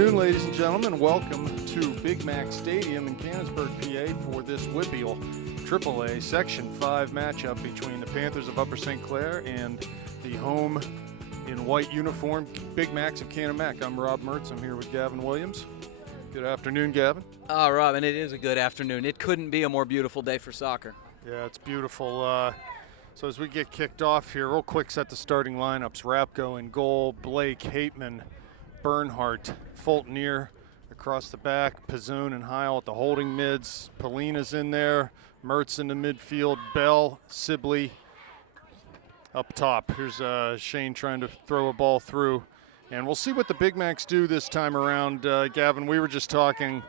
afternoon, ladies and gentlemen. Welcome to Big Mac Stadium in Canonsburg, PA for this Whippeal AAA Section 5 matchup between the Panthers of Upper St. Clair and the home in white uniform Big Macs of Canon Mac. I'm Rob Mertz. I'm here with Gavin Williams. Good afternoon, Gavin. Rob, and it is a good afternoon. It couldn't be a more beautiful day for soccer. Yeah, it's beautiful. So as we get kicked off here, real quick set the starting lineups. Rapko in goal, Blake, Hateman, Bernhardt, Fultonier across the back, Pizzone and Heil at the holding mids, Polina's in there, Mertz in the midfield, Bell, Sibley up top. Here's Shane trying to throw a ball through. And we'll see what the Big Macs do this time around. Gavin, we were just talking,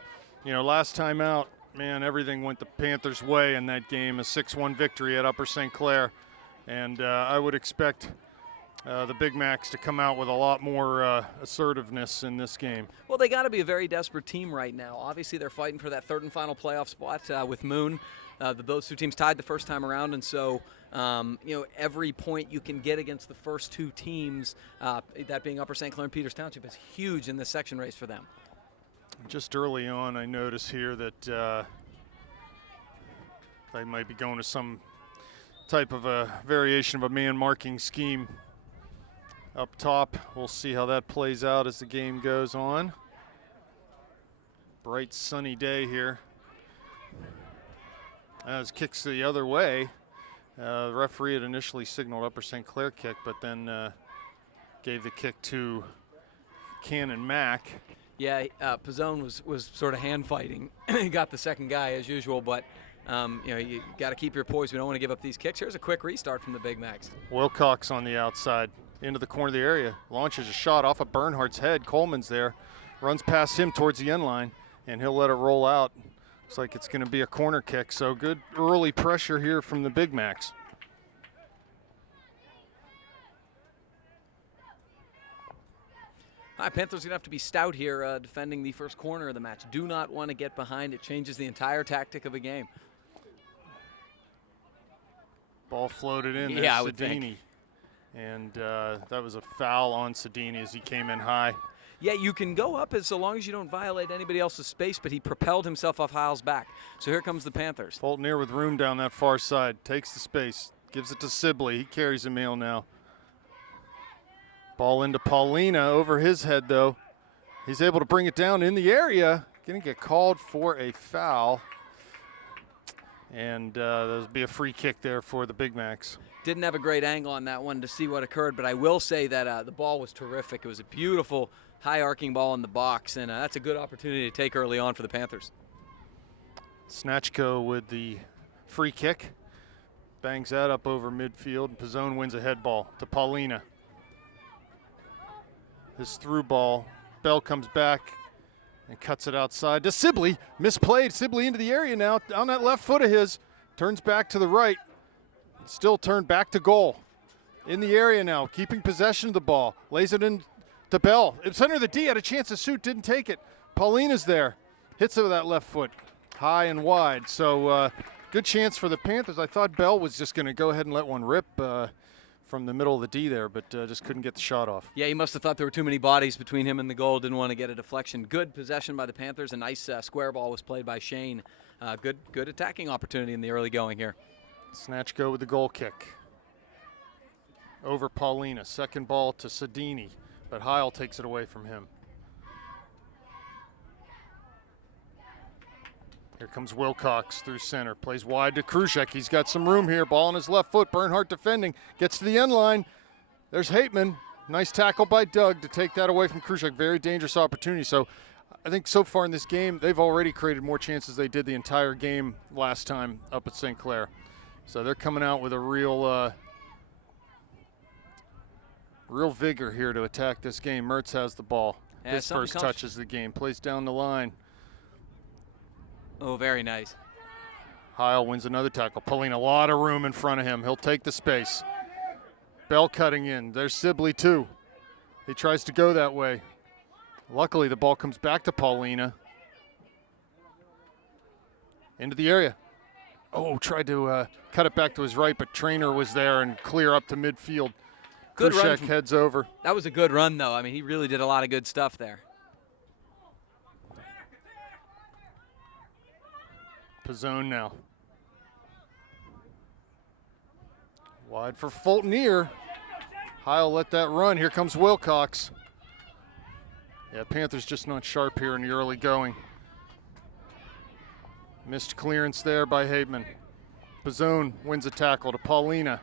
last time out, man, everything went the Panthers' way in that game, a 6-1 victory at Upper St. Clair. And I would expect the Big Macs to come out with a lot more assertiveness in this game. Well, they got to be a very desperate team right now. Obviously, they're fighting for that third and final playoff spot with Moon. Those two teams tied the first time around, and so every point you can get against the first two teams, that being Upper St. Clair and Peters Township, is huge in this section race for them. Just early on, I notice here that they might be going to some type of a variation of a man marking scheme up top. We'll see how that plays out as the game goes on. Bright sunny day here. As kicks the other way. The referee had initially signaled Upper St. Clair kick, but then gave the kick to Canon Mac. Yeah, Pizzone was sort of hand fighting. He got the second guy as usual, but you got to keep your poise. We don't want to give up these kicks. Here's a quick restart from the Big Macs. Wilcox on the outside, into the corner of the area, launches a shot off of Bernhardt's head. Coleman's there, runs past him towards the end line, and he'll let it roll out. Looks like it's going to be a corner kick, so good early pressure here from the Big Macs. Panthers going to have to be stout here defending the first corner of the match. Do not want to get behind. It changes the entire tactic of a game. Ball floated in. Yeah, I would think. And that was a foul on Sedini as he came in high. Yeah, you can go up so long as you don't violate anybody else's space, but he propelled himself off Heil's back. So here comes the Panthers. Fultonier with room down that far side. Takes the space. Gives it to Sibley. He carries the mail now. Ball into Paulina over his head, though. He's able to bring it down in the area. Going to get called for a foul. And there'll be a free kick there for the Big Macs. Didn't have a great angle on that one to see what occurred, but I will say that the ball was terrific. It was a beautiful high arcing ball in the box, and that's a good opportunity to take early on for the Panthers. Snatchko with the free kick. Bangs that up over midfield, and Pizzone wins a head ball to Paulina. This through ball, Bell comes back and cuts it outside to Sibley. Misplayed, Sibley into the area now, on that left foot of his. Turns back to the right, still turned back to goal. In the area now, keeping possession of the ball. Lays it in to Bell. Center of the D, had a chance to shoot, didn't take it. Paulina's there, hits it with that left foot, high and wide. So good chance for the Panthers. I thought Bell was just gonna go ahead and let one rip from the middle of the D there, but just couldn't get the shot off. Yeah, he must have thought there were too many bodies between him and the goal, didn't want to get a deflection. Good possession by the Panthers. A nice square ball was played by Shane. Good attacking opportunity in the early going here. Snatchko with the goal kick. Over Paulina, second ball to Sedini, but Heil takes it away from him. Here comes Wilcox through center, plays wide to Kruzek. He's got some room here, ball on his left foot. Bernhardt defending, gets to the end line. There's Hateman. Nice tackle by Doug to take that away from Kruzek. Very dangerous opportunity. So I think so far in this game, they've already created more chances they did the entire game last time up at St. Clair. So they're coming out with a real vigor here to attack this game. Mertz has the ball. Yeah, his first touch is the game. Plays down the line. Oh, very nice. Heil wins another tackle. Pulling a lot of room in front of him. He'll take the space. Bell cutting in. There's Sibley too. He tries to go that way. Luckily, the ball comes back to Paulina. Into the area. Oh, tried to cut it back to his right, but Trainer was there and clear up to midfield. Good Kruzek run. heads over. That was a good run, though. I mean, he really did a lot of good stuff there. Pizzone now. Wide for Fultonier. Heil let that run. Here comes Wilcox. Yeah, Panthers just not sharp here in the early going. Missed clearance there by Hateman. Pizzone wins a tackle to Paulina.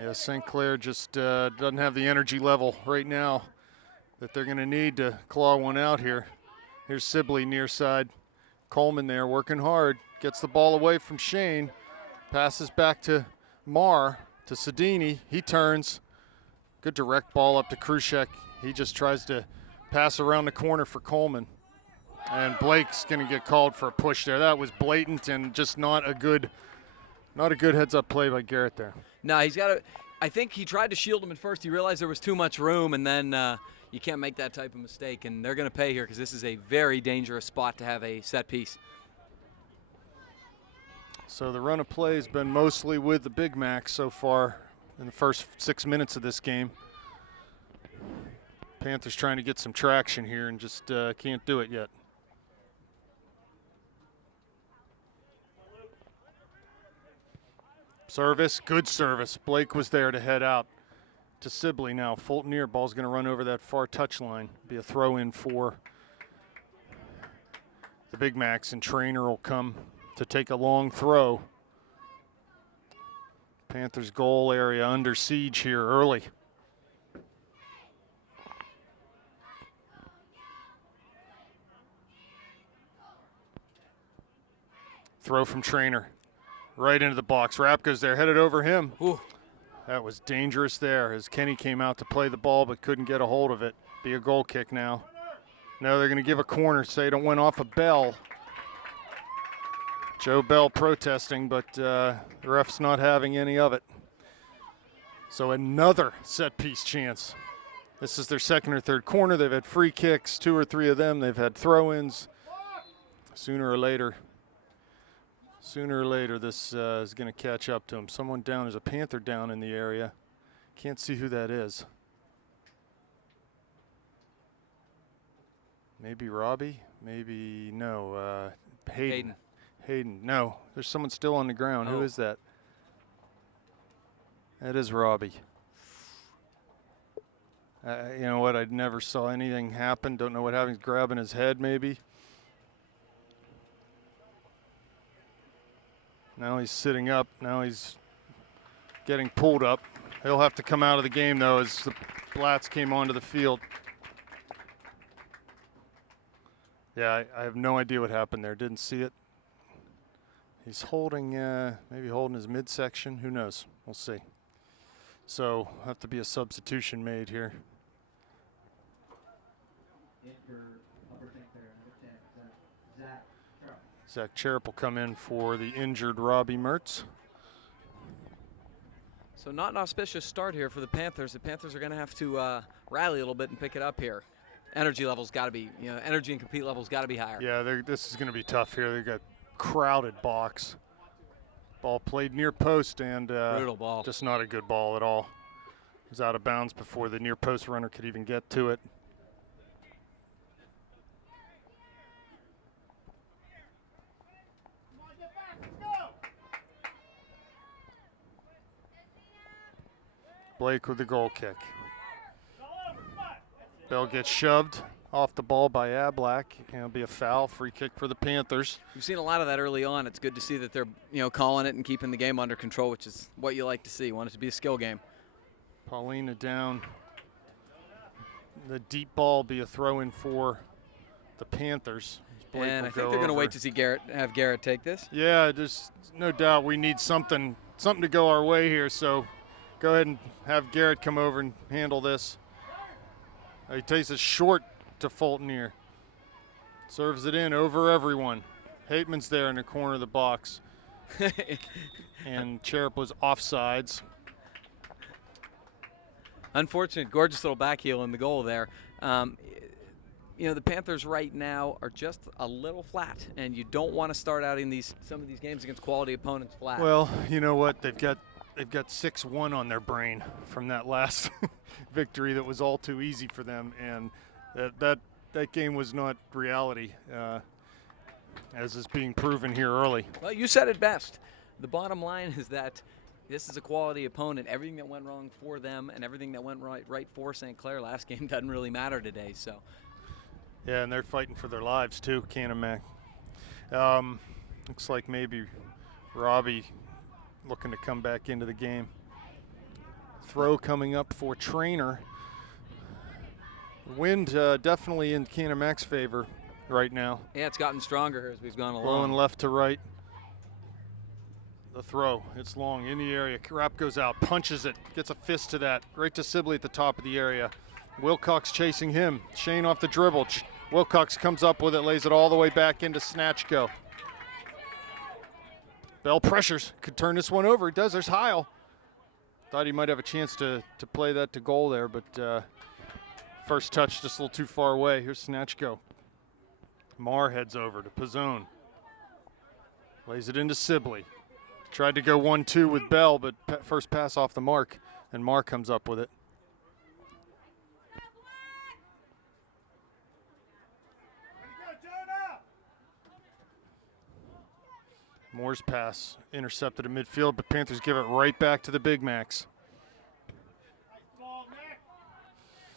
Yeah, St. Clair just doesn't have the energy level right now that they're going to need to claw one out here. Here's Sibley near side. Coleman there working hard. Gets the ball away from Shane. Passes back to Marr, to Sedini. He turns. Good direct ball up to Krushek. He just tries to pass around the corner for Coleman. And Blake's going to get called for a push there. That was blatant and just not a good heads-up play by Garrett there. No, he's got to. I think he tried to shield him at first. He realized there was too much room, and then you can't make that type of mistake. And they're going to pay here because this is a very dangerous spot to have a set piece. So the run of play has been mostly with the Big Macs so far in the first 6 minutes of this game. Panthers trying to get some traction here and just can't do it yet. Service, good service. Blake was there to head out to Sibley now. Fultonier, ball's going to run over that far touchline. Be a throw in for the Big Macs, and Trainer will come to take a long throw. Panthers goal area under siege here early. Throw from Trainer. Right into the box. Rapka's there, headed over him. Ooh. That was dangerous there as Kenny came out to play the ball but couldn't get a hold of it. Be a goal kick now. Now they're going to give a corner, say it went off a Bell. Joe Bell protesting, but the ref's not having any of it. So another set piece chance. This is their second or third corner. They've had free kicks, 2 or 3 of them. They've had throw-ins. Sooner or later, this is going to catch up to him. Someone down. There's a Panther down in the area. Can't see who that is. Maybe Robbie? Maybe no. Hayden. No, there's someone still on the ground. Who is that? That is Robbie. You know what? I never saw anything happen. Don't know what happened. He's grabbing his head maybe. Now he's sitting up. Now he's getting pulled up. He'll have to come out of the game, though, as the Blats came onto the field. Yeah, I have no idea what happened there. Didn't see it. He's holding, maybe holding his midsection. Who knows? We'll see. So, have to be a substitution made here. Zach Cherip will come in for the injured Robbie Mertz. So not an auspicious start here for the Panthers. The Panthers are going to have to rally a little bit and pick it up here. Energy levels got to be, energy and compete levels got to be higher. Yeah, this is going to be tough here. They've got crowded box. Ball played near post and brutal ball. Just not a good ball at all. It was out of bounds before the near post runner could even get to it. Blake with the goal kick. Bell gets shoved off the ball by Ablak. It'll be a foul, free kick for the Panthers. We've seen a lot of that early on. It's good to see that they're calling it and keeping the game under control, which is what you like to see. You want it to be a skill game. Paulina down. The deep ball be a throw-in for the Panthers. And I think they're going to wait to see have Garrett take this. Yeah, there's no doubt we need something to go our way here. So go ahead and have Garrett come over and handle this. He takes it short to Fultonier. Serves it in over everyone. Hateman's there in the corner of the box. And Cherip was offsides. Unfortunate, gorgeous little back heel in the goal there. The Panthers right now are just a little flat, and you don't want to start out in some of these games against quality opponents flat. Well, you know what? They've got they've got 6-1 on their brain from that last victory that was all too easy for them, and that game was not reality, as is being proven here early. Well, you said it best. The bottom line is that this is a quality opponent. Everything that went wrong for them and everything that went right for St. Clair last game doesn't really matter today. So. Yeah, and they're fighting for their lives too, Canon. Looks like maybe Robbie looking to come back into the game. Throw coming up for Trainer. Wind definitely in Canon favor right now. Yeah, it's gotten stronger as we've gone along. Blowing left to right. The throw, it's long in the area. Rapp goes out, punches it, gets a fist to that, right to Sibley at the top of the area. Wilcox chasing him. Shane off the dribble. Wilcox comes up with it, lays it all the way back into Snatchko. Bell pressures, could turn this one over. He does, there's Heil. Thought he might have a chance to play that to goal there, but first touch just a little too far away. Here's Snatchko. Marr heads over to Pizzone. Lays it into Sibley. Tried to go 1-2 with Bell, but first pass off the mark, and Marr comes up with it. Moore's pass intercepted at midfield, but Panthers give it right back to the Big Macs.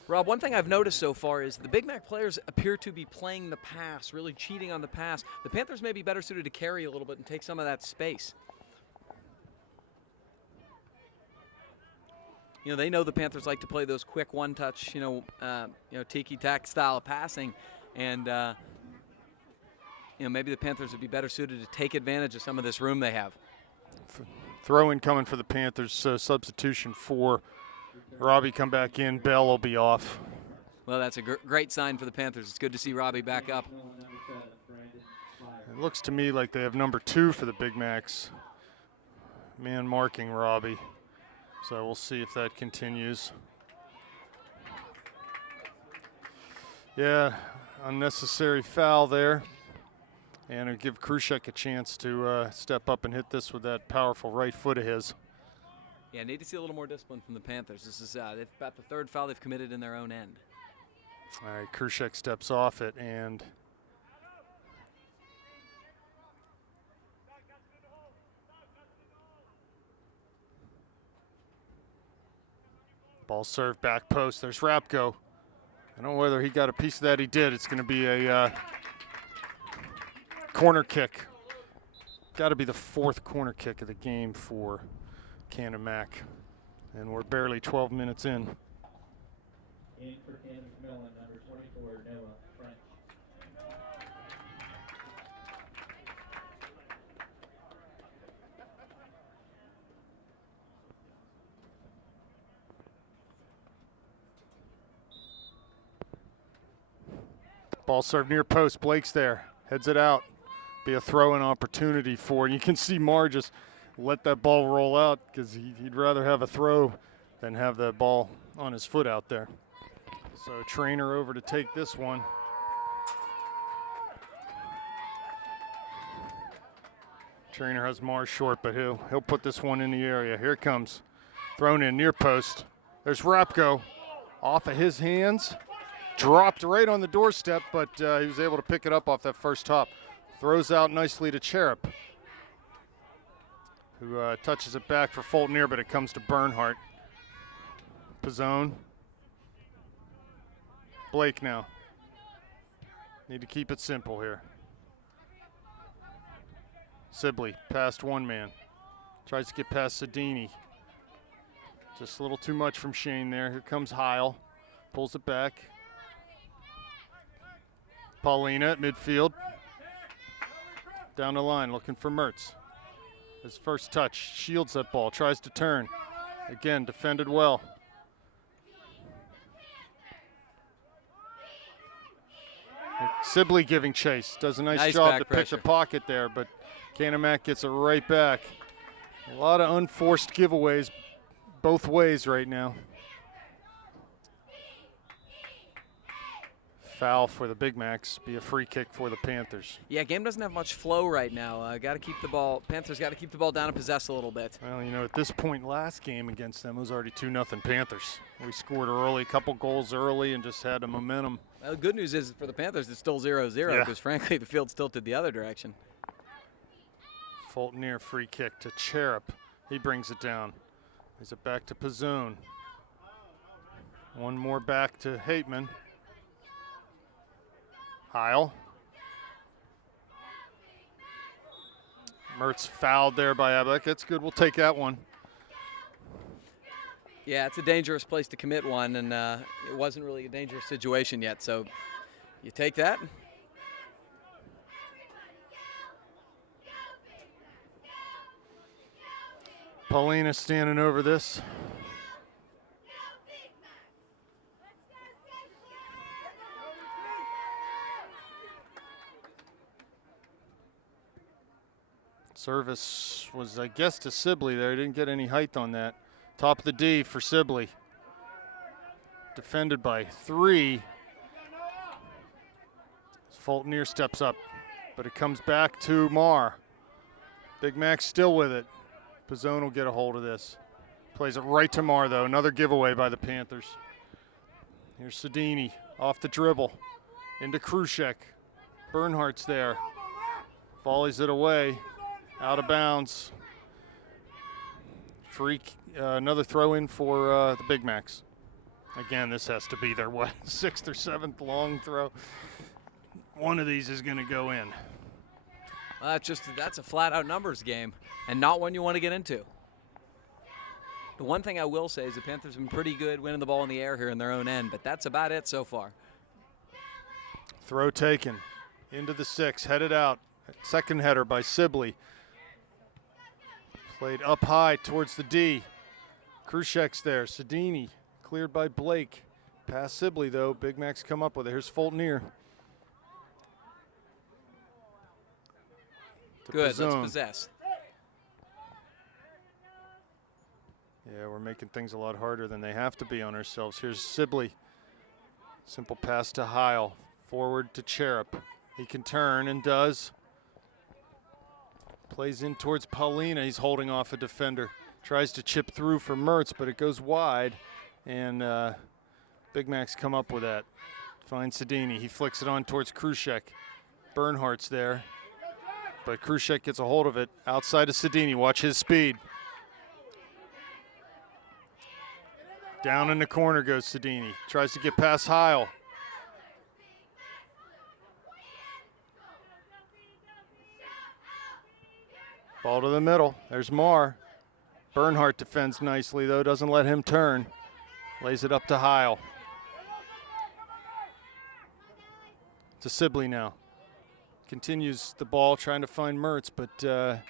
Rob, one thing I've noticed so far is the Big Mac players appear to be playing the pass, really cheating on the pass. The Panthers may be better suited to carry a little bit and take some of that space. You know, they know the Panthers like to play those quick one-touch, tiki-tack style of passing, and maybe the Panthers would be better suited to take advantage of some of this room they have. Throw-in coming for the Panthers, substitution for Robbie come back in. Bell will be off. Well, that's a great sign for the Panthers. It's good to see Robbie back up. It looks to me like they have number 2 for the Big Macs. Man marking Robbie. So we'll see if that continues. Yeah, unnecessary foul there. And it'll give Krushek a chance to step up and hit this with that powerful right foot of his. Yeah, need to see a little more discipline from the Panthers. This is about the third foul they've committed in their own end. All right, Krushek steps off it, and ball served back post. There's Rapko. I don't know whether he got a piece of that. He did. It's going to be a corner kick. Got to be the 4th corner kick of the game for Canon Mac. And we're barely 12 minutes in. In for McMillan, number 24, Noah French. Ball served near post. Blake's there. Heads it out. Be a throw-in opportunity for, and you can see Marr just let that ball roll out because he'd rather have a throw than have that ball on his foot out there. So Trainer over to take this one. Trainer has Marr short, but he'll put this one in the area. Here it comes. Thrown in near post. There's Rapko off of his hands. Dropped right on the doorstep, but he was able to pick it up off that first top. Throws out nicely to Cherub, who touches it back for Fulton, but it comes to Bernhardt. Pizzone. Blake now. Need to keep it simple here. Sibley past one man. Tries to get past Sedini. Just a little too much from Shane there. Here comes Heil. Pulls it back. Paulina at midfield. Down the line looking for Mertz. His first touch. Shields that ball. Tries to turn. Again, defended well. Sibley giving chase. Does a nice job to pick the pocket there, but Canon gets it right back. A lot of unforced giveaways both ways right now. Foul for the Big Macs, be a free kick for the Panthers. Yeah, game doesn't have much flow right now. Got to keep the ball. Panthers got to keep the ball down and possess a little bit. Well, you know, at this point last game against them, it was already 2-0 Panthers. We scored early, a couple goals early, and just had a momentum. Well, the good news is for the Panthers, it's still 0-0 because, frankly, the field's tilted the other direction. Fulton free kick to Cherub. He brings it down. Is it back to Pizzone? One more back to Hateman. Heil. Mertz fouled there by Abeck. That's good. We'll take that one. Yeah, it's a dangerous place to commit one, and it wasn't really a dangerous situation yet, so you take that. Paulina standing over this. Service was, I guess, to Sibley there. Didn't get any height on that. Top of the D for Sibley. Defended by 3. Fulton steps up, but it comes back to Marr. Big Mac's still with it. Pizzone will get a hold of this. Plays it right to Marr, though. Another giveaway by the Panthers. Here's Sedini off the dribble. Into Krushek. Bernhardt's there. Volleys it away. Out of bounds. Freak, another throw in for the Big Macs. Again, this has to be their, 6th or 7th long throw. One of these is going to go in. That's a flat-out numbers game, and not one you want to get into. The one thing I will say is the Panthers have been pretty good winning the ball in the air here in their own end, but that's about it so far. Throw taken into the 6, headed out. Second header by Sibley. Played up high towards the D. Krushek's there. Sedini cleared by Blake. Past Sibley, though. Big Mac's come up with it. Here's Fulton. Good, let's possess. Yeah, we're making things a lot harder than they have to be on ourselves. Here's Sibley. Simple pass to Heil. Forward to Cherub. He can turn and does. Plays in towards Paulina. He's holding off a defender. Tries to chip through for Mertz, but it goes wide. And Big Mac's come up with that. Finds Sedini. He flicks it on towards Krushek. Bernhardt's there. But Krushek gets a hold of it outside of Sedini. Watch his speed. Down in the corner goes Sedini. Tries to get past Heil. Ball to the middle. There's Marr. Bernhardt defends nicely, though. Doesn't let him turn. Lays it up to Heil. To Sibley now. Continues the ball, trying to find Mertz, but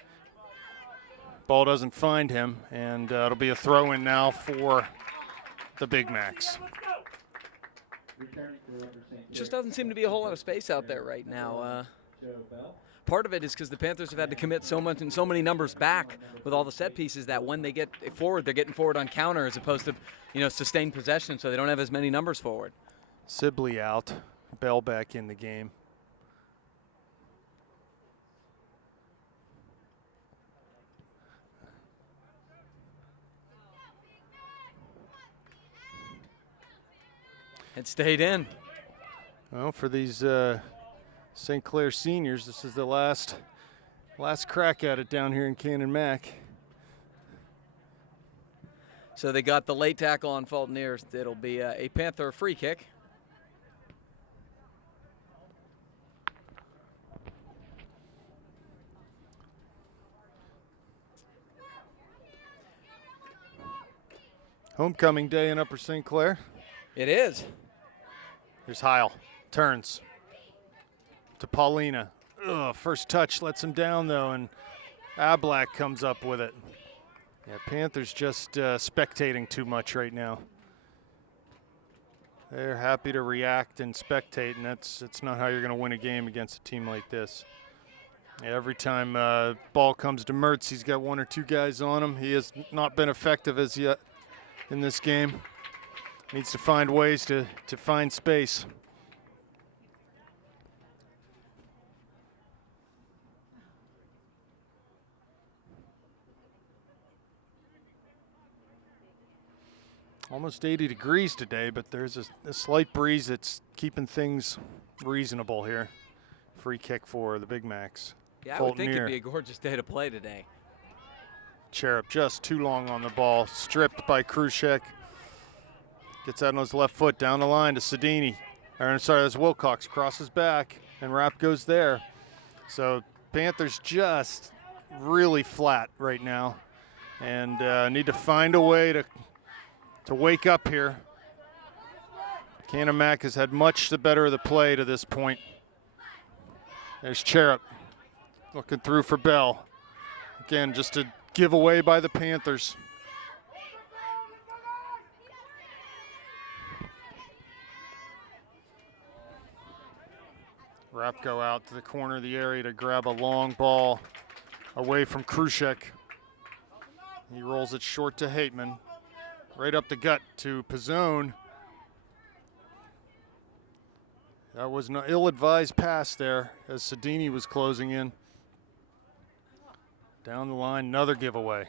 ball doesn't find him, and it'll be a throw-in now for the Big Macs. Just doesn't seem to be a whole lot of space out there right now. Part of it is because the Panthers have had to commit so much and so many numbers back with all the set pieces that when they get forward, they're getting forward on counter as opposed to, sustained possession, so they don't have as many numbers forward. Sibley out, Bell back in the game. It stayed in. Well, for these St. Clair seniors, this is the last crack at it down here in Canon Mac. So they got the late tackle on Fulton. It'll be a Panther free kick. Homecoming day in Upper St. Clair. It is. Here's Heil. Turns to Paulina. First touch lets him down, though, and Ablak comes up with it. Yeah, Panthers just spectating too much right now. They're happy to react and spectate, and that's not how you're going to win a game against a team like this. Yeah, every time ball comes to Mertz, he's got 1 or 2 guys on him. He has not been effective as yet in this game. Needs to find ways to find space. Almost 80 degrees today, but there's a slight breeze that's keeping things reasonable here. Free kick for the Big Macs. Yeah, I would think it'd be a gorgeous day to play today. Cherub just too long on the ball. Stripped by Krushek. Gets out on his left foot down the line to Sedini. Or, sorry, that's Wilcox. Crosses back, and Rapp goes there. So Panthers just really flat right now, and need to find a way to wake up here. Canon Mac has had much the better of the play to this point. There's Cherub looking through for Bell. Again, just a giveaway by the Panthers. Rapp go out to the corner of the area to grab a long ball away from Krushek. He rolls it short to Hateman. Right up the gut to Pizzone. That was an ill-advised pass there as Sedini was closing in. Down the line, another giveaway.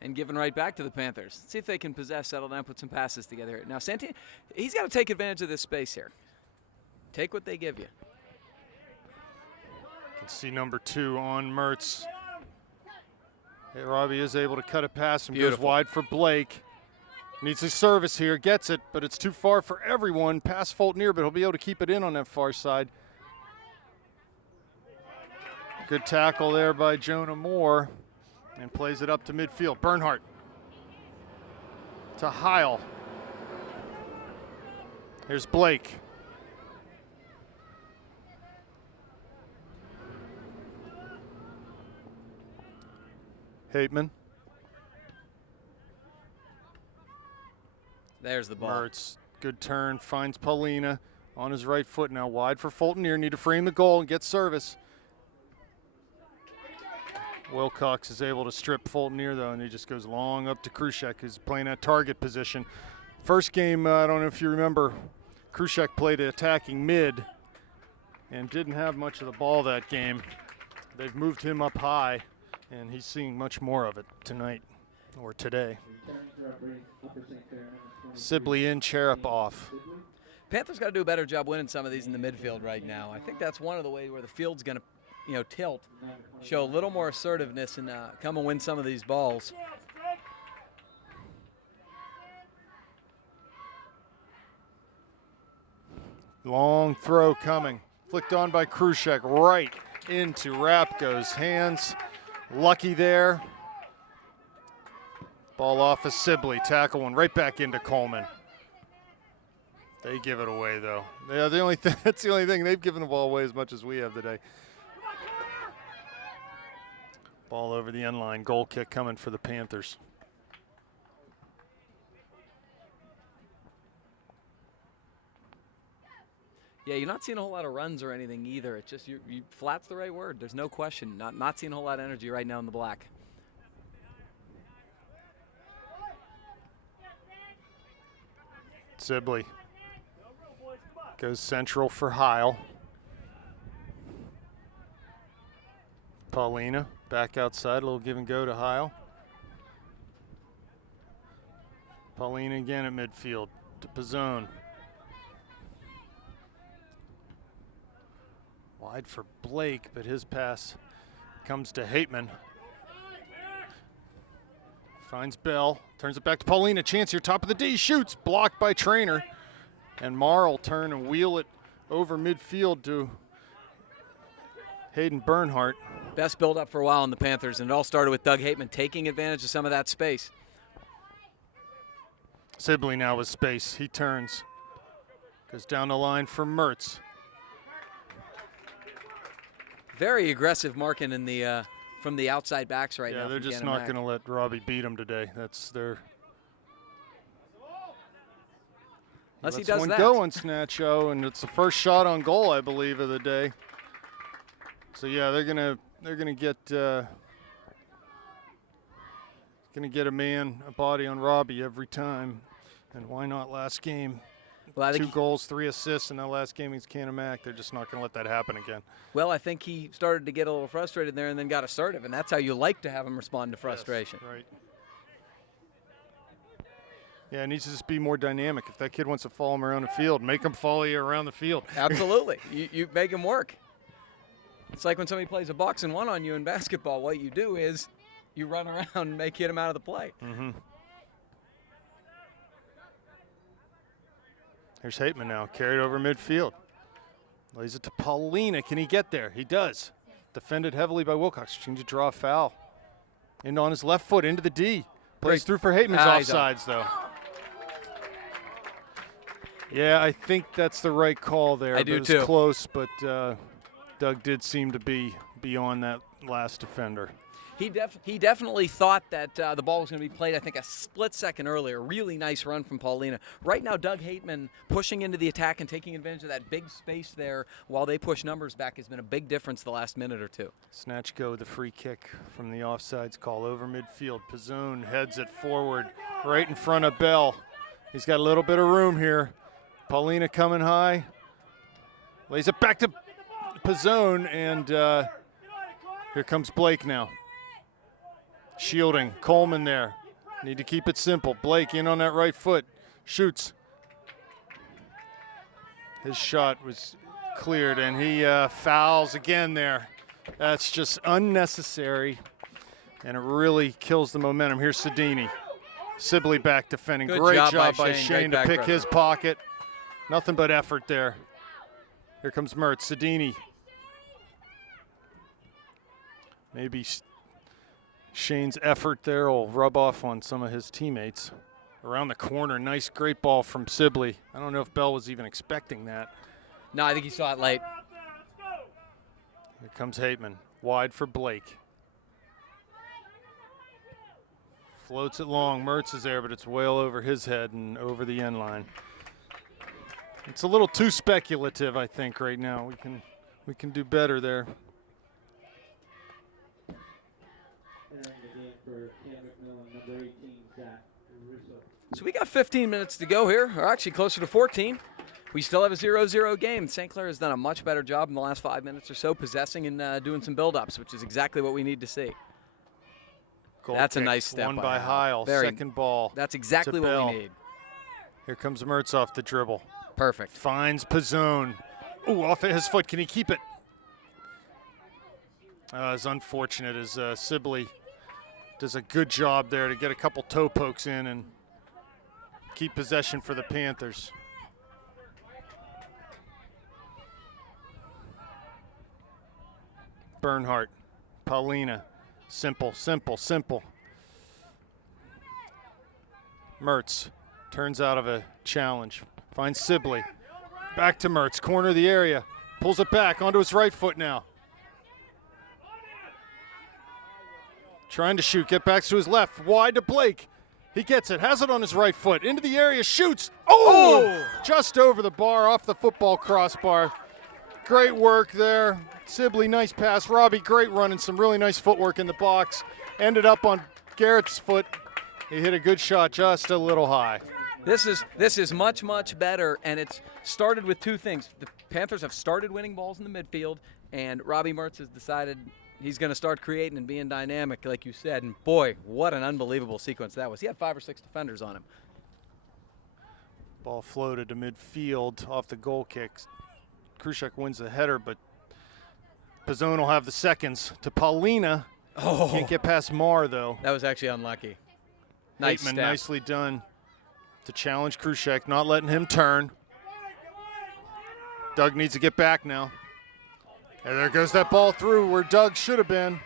And given right back to the Panthers. Let's see if they can possess, settle down, put some passes together. Now, Santini, he's got to take advantage of this space here. Take what they give you. You can see number 2 on Mertz. Hey, Robbie is able to cut a pass and goes wide for Blake. Needs a service here, gets it, but it's too far for everyone. Pass Fultonier, but he'll be able to keep it in on that far side. Good tackle there by Jonah Moore, and plays it up to midfield. Bernhardt to Heil. Here's Blake. Hateman. There's the ball. Mertz, good turn, finds Paulina on his right foot now, wide for Fultonier. Need to frame the goal and get service. Wilcox is able to strip Fultonier though, and he just goes long up to Krushek, who's playing at target position. First game, I don't know if you remember, Krushek played attacking mid and didn't have much of the ball that game. They've moved him up high, and he's seeing much more of it tonight, or today. Sibley in, Cherub off. Panthers got to do a better job winning some of these in the midfield right now. I think that's one of the ways where the field's going to, tilt, show a little more assertiveness, and come and win some of these balls. Long throw coming, flicked on by Krushek, right into Rapko's hands. Lucky there. Ball off of Sibley, tackle one right back into Coleman. They give it away though. Yeah, that's the only thing, they've given the ball away as much as we have today. Ball over the end line, goal kick coming for the Panthers. Yeah, you're not seeing a whole lot of runs or anything either. It's just, flat's the right word. There's no question. Not seeing a whole lot of energy right now in the black. Sibley goes central for Heil. Paulina back outside, a little give and go to Heil. Paulina again at midfield to Pizzone. Wide for Blake, but his pass comes to Hateman. Finds Bell, turns it back to Paulina. Chance here, top of the D, shoots, blocked by Trainer. And Marr will turn and wheel it over midfield to Hayden Bernhardt. Best build-up for a while in the Panthers, and it all started with Doug Hateman taking advantage of some of that space. Sibley now with space. He turns, goes down the line for Mertz. Very aggressive marking in the from the outside backs right now. Yeah, they're just not going to let Robbie beat them today. That's their. Unless he does one that. Go on Snatcho, and it's the first shot on goal, I believe, of the day. So yeah, they're gonna get a body on Robbie every time, and why not last game? Well, I think 2 goals, 3 assists in that last game against Canon. They're just not going to let that happen again. Well, I think he started to get a little frustrated there and then got assertive, and that's how you like to have him respond to frustration. Yes, right. Yeah, it needs to just be more dynamic. If that kid wants to follow him around the field, make him follow you around the field. Absolutely. You make him work. It's like when somebody plays a box and one on you in basketball. What you do is you run around and hit him out of the play. Mm-hmm. Here's Hateman now, carried over midfield. Lays it to Paulina. Can he get there? He does. Defended heavily by Wilcox. Trying to draw a foul. In on his left foot, into the D. Plays through for Hateman's offsides, though. Yeah, I think that's the right call there. I do, It too. was close, but Doug did seem to be beyond that last defender. He definitely thought that the ball was going to be played, I think, a split second earlier. Really nice run from Paulina. Right now, Doug Hateman pushing into the attack and taking advantage of that big space there while they push numbers back has been a big difference the last minute or two. Snatch go the free kick from the offsides call over midfield. Pizzone heads it forward right in front of Bell. He's got a little bit of room here. Paulina coming high. Lays it back to Pizzone, and here comes Blake now. Shielding, Coleman there. Need to keep it simple. Blake in on that right foot, shoots. His shot was cleared, and he fouls again there. That's just unnecessary, and it really kills the momentum. Here's Sedini. Sibley back defending. Good Great job job by by Shane. Shane Great to pick back his pocket. Nothing but effort there. Here comes Mertz. Sedini. Maybe Shane's effort there will rub off on some of his teammates. Around the corner, nice, great ball from Sibley. I don't know if Bell was even expecting that. No, I think he saw it late. Here comes Hateman, wide for Blake. Floats it long, Mertz is there, but it's well over his head and over the end line. It's a little too speculative, I think, right now. We can do better there. Entering the game for McMillan, number 18, Zach Russo. So we got 15 minutes to go here, or actually closer to 14. We still have a 0-0 game. St. Clair has done a much better job in the last 5 minutes or so, possessing and doing some build-ups, which is exactly what we need to see. Goal That's a kick, nice step won by by Heil. Heil. Second ball. That's exactly to what Bell. we need. Here comes Mertz off the dribble. Perfect. Finds Pizzone. Ooh, off at his foot. Can he keep it? It's unfortunate as Sibley does a good job there to get a couple toe pokes in and keep possession for the Panthers. Bernhardt, Paulina, simple, simple, simple. Mertz turns out of a challenge, finds Sibley. Back to Mertz, corner of the area, pulls it back onto his right foot now. Trying to shoot, get back to his left, wide to Blake. He gets it, has it on his right foot, into the area, shoots. Oh! Just over the bar, off the football crossbar. Great work there. Sibley, nice pass. Robbie, great run and some really nice footwork in the box. Ended up on Garrett's foot. He hit a good shot, just a little high. This is much, much better, and it's started with two things. The Panthers have started winning balls in the midfield, and Robbie Mertz has decided he's going to start creating and being dynamic, like you said. And boy, what an unbelievable sequence that was. He had 5 or 6 defenders on him. Ball floated to midfield off the goal kicks. Krushek wins the header, but Pizzone will have the seconds to Paulina. Oh, Can't get past Marr, though. that was actually unlucky. Nice Bateman, step. nicely done to challenge Krushek, not letting him turn. Doug needs to get back now. And there goes that ball through where Doug should have been.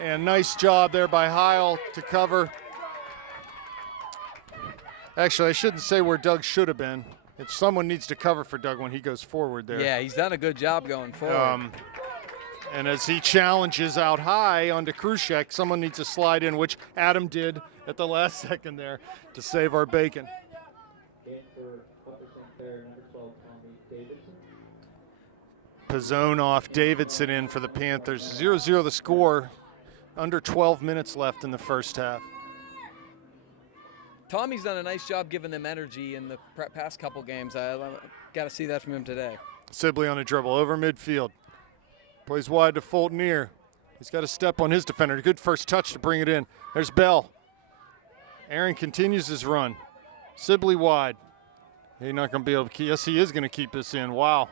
And nice job there by Heil to cover. Actually, I shouldn't say where Doug should have been. It's someone needs to cover for Doug when he goes forward there. Yeah, he's done a good job going forward. And as he challenges out high onto Krushek, someone needs to slide in, which Adam did at the last second there to save our bacon. In for Upper St. Clair, number 12, Tommy Davidson. Pizzone off, Davidson in for the Panthers. 0-0 the score, under 12 minutes left in the first half. Tommy's done a nice job giving them energy in the past couple games. I got to see that from him today. Sibley on a dribble over midfield. Plays wide to Fulton. He's got a step on his defender. Good first touch to bring it in. There's Bell. Aaron continues his run. Sibley wide. He's not going to be able to keep. Yes, he is going to keep this in. Wow.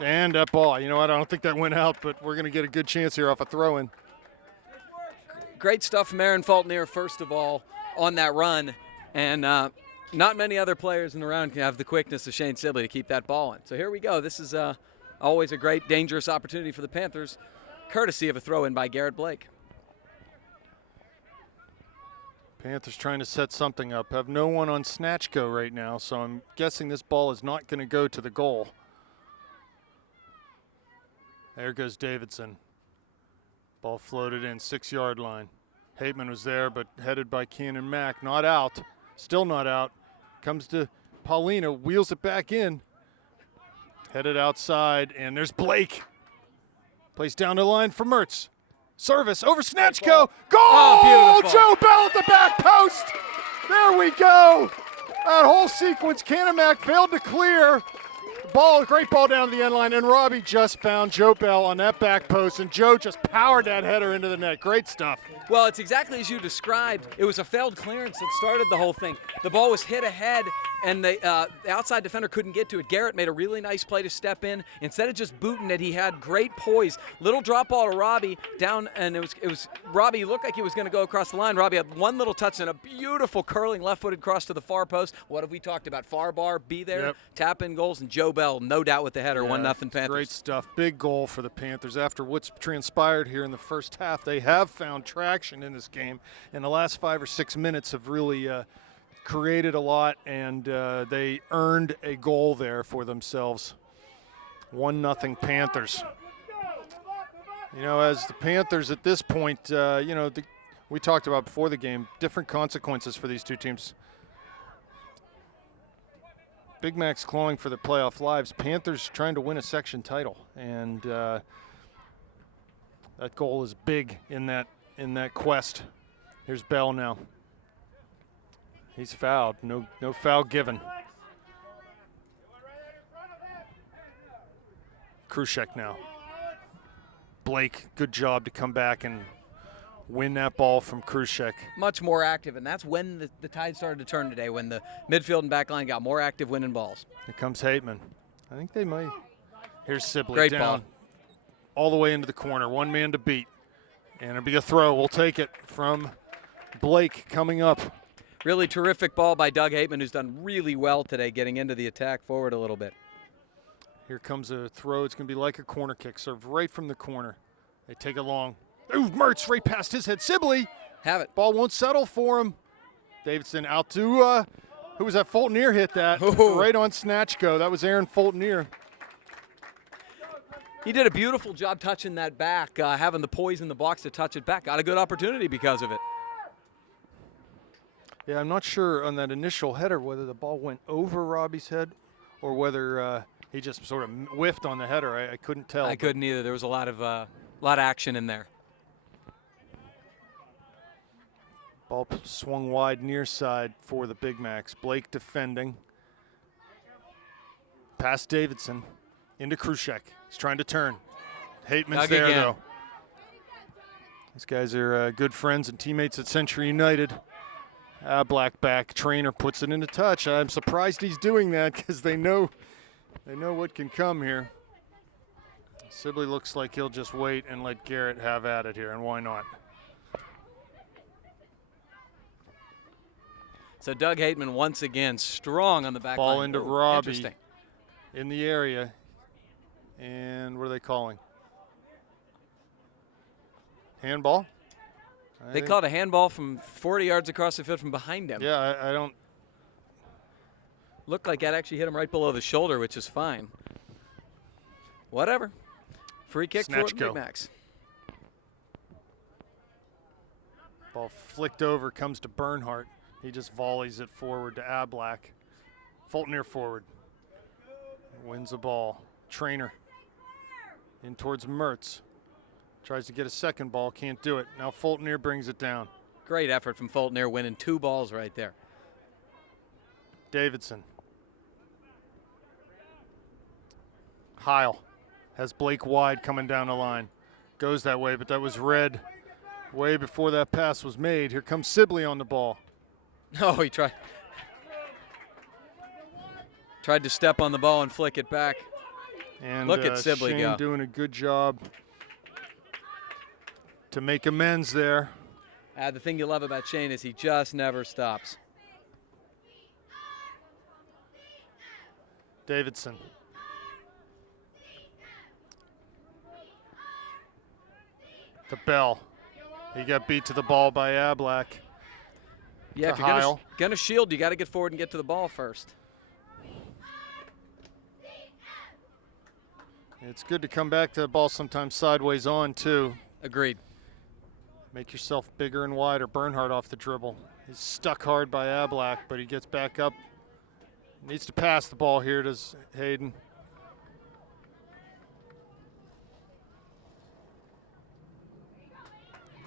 And that ball. You know what? I don't think that went out, but we're going to get a good chance here off a throw-in. Great stuff from Aaron Fulton, first of all, on that run. And not many other players in the round can have the quickness of Shane Sibley to keep that ball in. So here we go. This is always a great, dangerous opportunity for the Panthers, courtesy of a throw-in by Garrett Blake. Panthers trying to set something up. Have no one on snatch go right now, so I'm guessing this ball is not going to go to the goal. There goes Davidson. Ball floated in, 6-yard line. Hateman was there, but headed by Canon Mack. Not out. Still not out. Comes to Paulina, wheels it back in. Headed outside, and there's Blake. Plays down the line for Mertz. Service over Snatchko. Goal! Oh, beautiful. Joe Bell at the back post. There we go. That whole sequence, Canon Mack failed to clear. Ball, great ball down to the end line, and Robbie just found Joe Bell on that back post, and Joe just powered that header into the net. Great stuff. Well, it's exactly as you described. It was a failed clearance that started the whole thing. The ball was hit ahead, and the outside defender couldn't get to it. Garrett made a really nice play to step in. Instead of just booting it, he had great poise. Little drop ball to Robbie down, and it was Robbie looked like he was going to go across the line. Robbie had one little touch and a beautiful curling left-footed cross to the far post. What have we talked about? Far bar, be there, Yep. tap in goals, and Joe Bell, no doubt with the header, 1-0 Panthers. Great stuff. Big goal for the Panthers. After what's transpired here in the first half, they have found traction in this game. And the last 5 or 6 minutes have really created a lot, and they earned a goal there for themselves. 1-0 Panthers. You know, as the Panthers at this point, we talked about before the game, different consequences for these two teams. Big Mac's clawing for the playoff lives. Panthers trying to win a section title, and that goal is big in that quest. Here's Bell now. He's fouled. No foul given. Krushek now. Blake, good job to come back and win that ball from Krushek. Much more active, and that's when the tide started to turn today, when the midfield and back line got more active winning balls. Here comes Hateman. I think they might. Here's Sibley Great down ball. all the way into the corner. One man to beat. And it'll be a throw. We'll take it from Blake coming up. Really terrific ball by Doug Hateman, who's done really well today getting into the attack forward a little bit. Here comes a throw. It's going to be like a corner kick, served right from the corner. They take it long. Ooh, Mertz right past his head. Sibley. Have it. Ball won't settle for him. Davidson out to, who was that? Fulton hit that. Ooh. Right on snatch go. That was Aaron Fulton. He did a beautiful job touching that back, having the poise in the box to touch it back. Got a good opportunity because of it. Yeah, I'm not sure on that initial header whether the ball went over Robbie's head or whether he just sort of whiffed on the header. I couldn't tell. I couldn't either. There was a lot of action in there. Ball swung wide near side for the Big Macs. Blake defending. Past Davidson into Krushek. He's trying to turn. Hateman's Doug there, again. though. These guys are good friends and teammates at Century United. Black back. Trainer puts it into touch. I'm surprised he's doing that because they know what can come here. Sibley looks like he'll just wait and let Garrett have at it here, and why not? So Doug Hateman once again strong on the back Ball line. into Ooh, Robbie interesting. in the area. And what are they calling? Handball? They called a handball from 40 yards across the field from behind him. Yeah, I don't. Looked like that actually hit him right below the shoulder, which is fine. Whatever. Free kick Snatch for go. Big Macs. Ball flicked over, comes to Bernhardt. He just volleys it forward to Ablack. Fulton forward. Wins the ball. Trainer in towards Mertz. Tries to get a second ball, can't do it. Now Fulton brings it down. Great effort from Fulton there, winning 2 balls right there. Davidson. Heil has Blake wide coming down the line. Goes that way, but that was read way before that pass was made. Here comes Sibley on the ball. Oh, he tried to step on the ball and flick it back. And look at Sibley Shane go. doing a good job to make amends there. The thing you love about Shane is he just never stops. Davidson. The Bell. He got beat to the ball by Ablak. Yeah, if you're gonna shield, you got to get forward and get to the ball first. It's good to come back to the ball sometimes sideways on, too. Agreed. Make yourself bigger and wider. Bernhardt off the dribble. He's stuck hard by Ablak, but he gets back up. Needs to pass the ball here, does Hayden.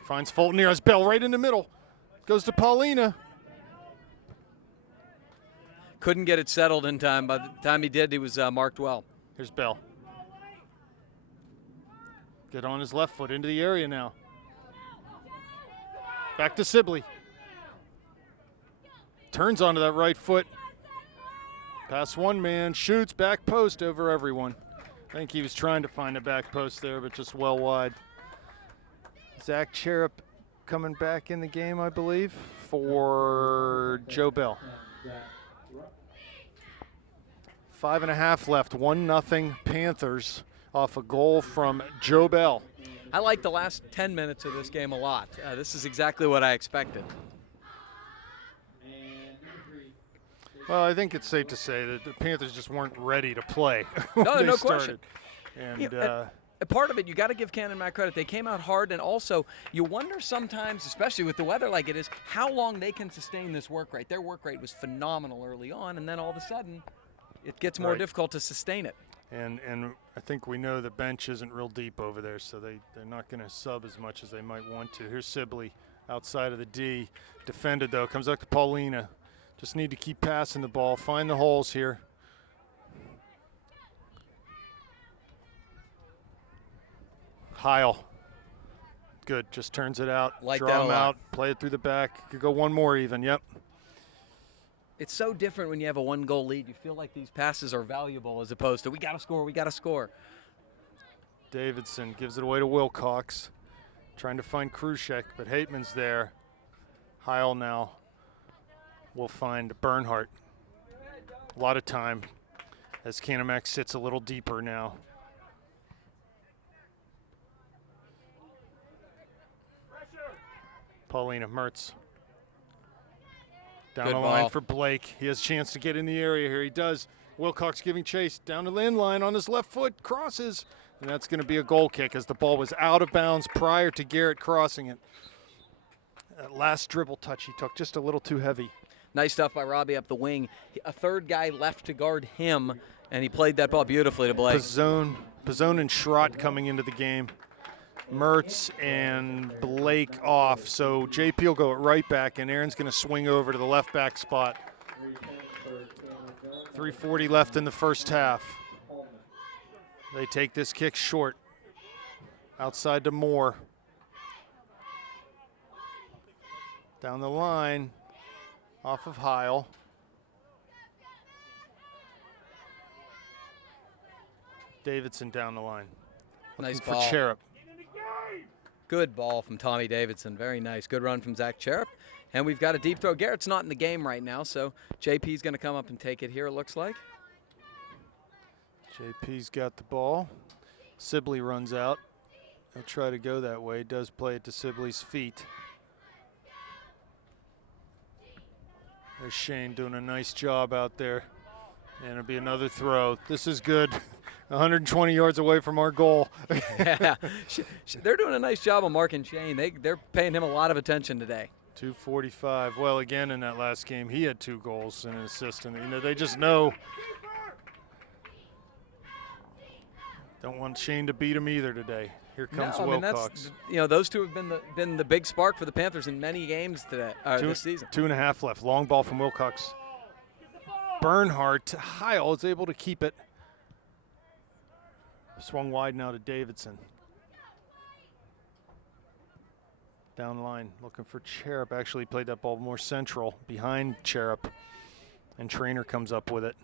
Finds Fulton here, has Bell right in the middle. Goes to Paulina. Couldn't get it settled in time. By the time he did, he was marked well. Here's Bell. Get on his left foot into the area now. Back to Sibley. Turns onto that right foot. Pass one man, shoots back post over everyone. I think he was trying to find a back post there, but just well wide. Zach Cherub coming back in the game, I believe, for Joe Bell. 5.5 left, 1-0 Panthers off a goal from Joe Bell. I like the last 10 minutes of this game a lot. This is exactly what I expected. Well, I think it's safe to say that the Panthers just weren't ready to play No, when no they question. started. And A part of it, you got to give Canon Mac credit. They came out hard, and also you wonder sometimes, especially with the weather like it is, how long they can sustain this work rate. Their work rate was phenomenal early on, and then all of a sudden it gets more difficult to sustain it. And I think we know the bench isn't real deep over there, so they're not going to sub as much as they might want to. Here's Sibley outside of the D. Defended, though. Comes up to Paulina. Just need to keep passing the ball. Find the holes here. Heil. Good. Just turns it out. Like Draw that a him lot. out. Play it through the back. Could go one more even. Yep. It's so different when you have a 1-goal lead. You feel like these passes are valuable as opposed to we got to score, we got to score. Davidson gives it away to Wilcox. Trying to find Krushek, but Hateman's there. Heil now will find Bernhardt. A lot of time as Canamac sits a little deeper now. Paulina Mertz. Down Good the ball. line for Blake. He has a chance to get in the area here. He does. Wilcox giving chase down the end line on his left foot. Crosses. And that's going to be a goal kick as the ball was out of bounds prior to Garrett crossing it. That last dribble touch he took just a little too heavy. Nice stuff by Robbie up the wing. A third guy left to guard him, and he played that ball beautifully to Blake. Pizzone and Schrott coming into the game. Mertz and Blake off. So JP will go it right back, and Aaron's going to swing over to the left back spot. 3:40 left in the first half. They take this kick short. Outside to Moore. Down the line. Off of Heil. Davidson down the line. Nice Looking ball. for Cherub. Good ball from Tommy Davidson. Very nice. Good run from Zach Cherub. And we've got a deep throw. Garrett's not in the game right now, so JP's going to come up and take it here, it looks like. JP's got the ball. Sibley runs out. He'll try to go that way. Does play it to Sibley's feet. There's Shane doing a nice job out there. And it'll be another throw. This is good. 120 yards away from our goal. Yeah, they're doing a nice job of marking Shane. They're paying him a lot of attention today. 2:45. Well, again, in that last game, he had 2 goals and an assist. And, they just know. Don't want Shane to beat him either today. Here comes No, I mean, Wilcox. those two have been the big spark for the Panthers in many games today, this season. 2.5 left. Long ball from Wilcox. Bernhardt, Heil is able to keep it. Swung wide now to Davidson. Down line, looking for Cherub. Actually played that ball more central, behind Cherub. And Trainer comes up with it.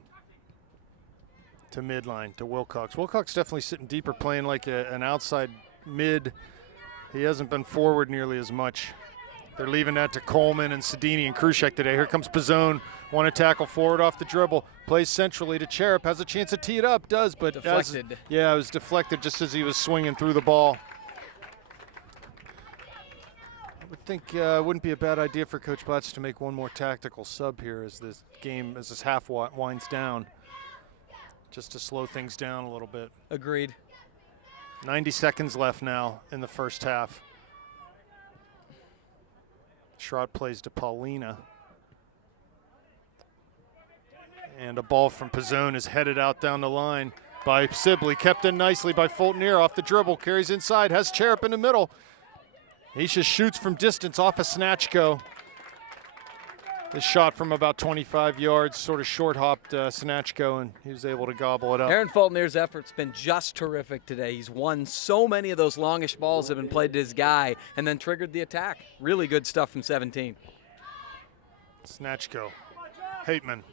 To midline, to Wilcox. Wilcox definitely sitting deeper, playing like an outside mid. He hasn't been forward nearly as much. They're leaving that to Coleman and Sedini and Krushek today. Here comes Pizzone. Want to tackle forward off the dribble. Plays centrally to Cherub. Has a chance to tee it up. Does, but deflected. it was deflected just as he was swinging through the ball. I would think it wouldn't be a bad idea for Coach Blatch to make one more tactical sub here as this half winds down, just to slow things down a little bit. Agreed. 90 seconds left now in the first half. Schrott plays to Paulina. And a ball from Pizzone is headed out down the line by Sibley. Kept in nicely by Fultonier off the dribble. Carries inside, has Cherub in the middle. He just shoots from distance off a snatch go. This shot from about 25 yards, sort of short-hopped snatch go, and he was able to gobble it up. Aaron Fultonier's effort's been just terrific today. He's won so many of those longish balls that have been played to his guy and then triggered the attack. Really good stuff from 17. Snatch go. Hateman.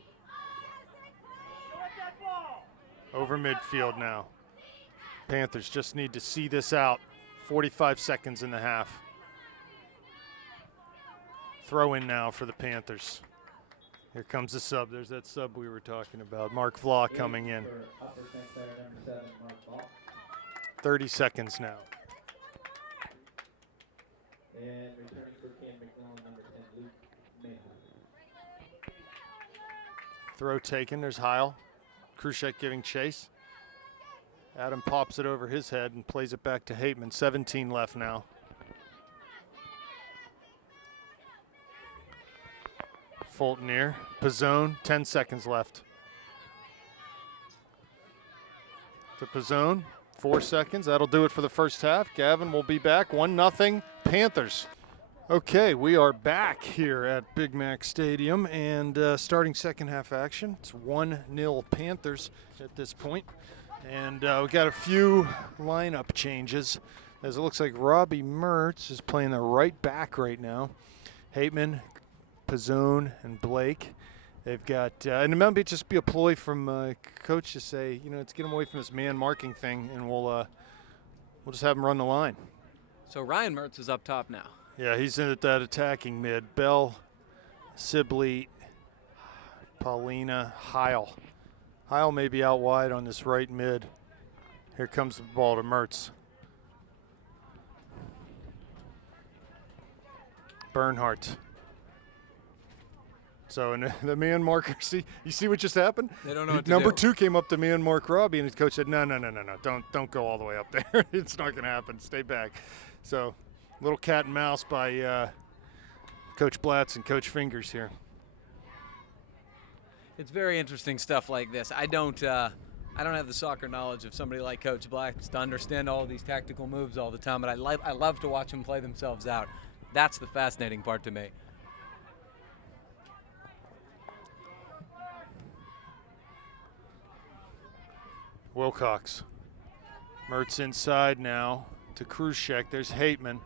Over midfield now. Panthers just need to see this out. 45 seconds in the half. Throw in now for the Panthers. Here comes the sub. There's that sub we were talking about. Mark Vlah coming in. 30 seconds now. And returning for Canon McMillan, number 10, Luke Mayhew. Throw taken. There's Heil. Krushek giving chase. Adam pops it over his head and plays it back to Hateman. 17 left now. Fultonier, Pizzone, 10 seconds left. To Pizzone, 4 seconds. That'll do it for the first half. Gavin will be back. 1-0 Panthers. Okay, we are back here at Big Mac Stadium and starting second half action. It's 1-0 Panthers at this point. And we got a few lineup changes as it looks like Robbie Mertz is playing the right back right now. Hateman, Pizzone, and Blake. They've got, and it might just be a ploy from coach to say, let's get him away from this man marking thing, and we'll just have him run the line. So Ryan Mertz is up top now. Yeah, he's in at that attacking mid. Bell, Sibley, Paulina, Heil. Heil may be out wide on this right mid. Here comes the ball to Mertz. Bernhardt. So in the man marker, you see what just happened? They don't know what to Number do. 2 came up to me and Mark Robbie, and his coach said, no, don't go all the way up there. It's not going to happen. Stay back. So little cat and mouse by Coach Blatz and Coach Fingers here. It's very interesting stuff like this. I don't have the soccer knowledge of somebody like Coach Blatz to understand all of these tactical moves all the time, but I love to watch them play themselves out. That's the fascinating part to me. Wilcox. Mertz inside now to Krushek. There's Hateman.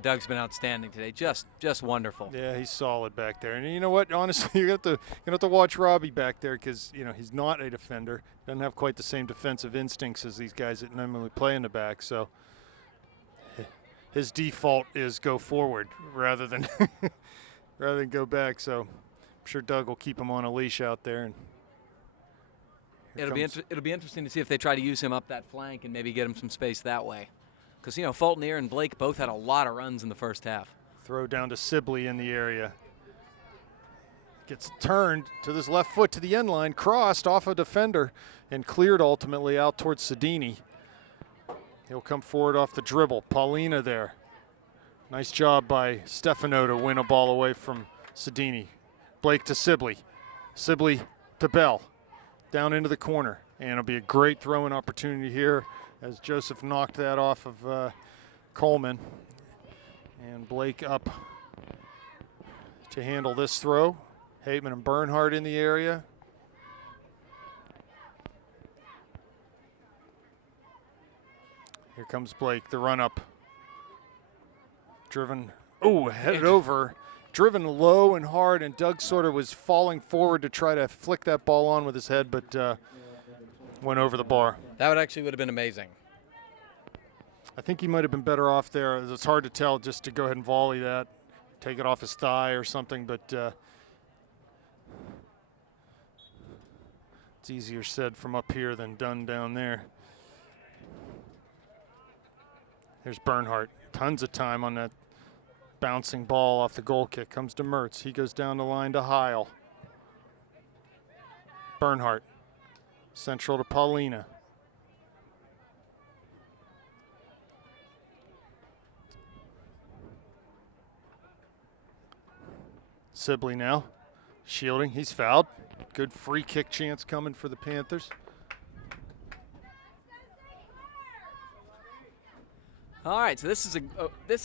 Doug's been outstanding today. Just wonderful. Yeah, he's solid back there. And you know what? Honestly, you're gonna have to watch Robbie back there because he's not a defender. Doesn't have quite the same defensive instincts as these guys that normally play in the back. So his default is go forward rather than go back. So I'm sure Doug will keep him on a leash out there. And it'll be interesting to see if they try to use him up that flank and maybe get him some space that way. Because, Fultonier and Blake both had a lot of runs in the first half. Throw down to Sibley in the area. Gets turned to this left foot to the end line, crossed off a defender, and cleared ultimately out towards Sedini. He'll come forward off the dribble. Paulina there. Nice job by Stefano to win a ball away from Sedini. Blake to Sibley. Sibley to Bell. Down into the corner. And it'll be a great throwing opportunity here as Joseph knocked that off of Coleman. And Blake up to handle this throw. Hateman and Bernhardt in the area. Here comes Blake, the run up. Driven, headed over. Driven low and hard, and Doug sort of was falling forward to try to flick that ball on with his head, but went over the bar. That would have been amazing. I think he might have been better off there. It's hard to tell just to go ahead and volley that, take it off his thigh or something, but it's easier said from up here than done down there. There's Bernhardt. Tons of time on that bouncing ball off the goal kick. Comes to Mertz. He goes down the line to Heil. Bernhardt. Central to Paulina. Sibley now. Shielding. He's fouled. Good free kick chance coming for the Panthers. All right, so this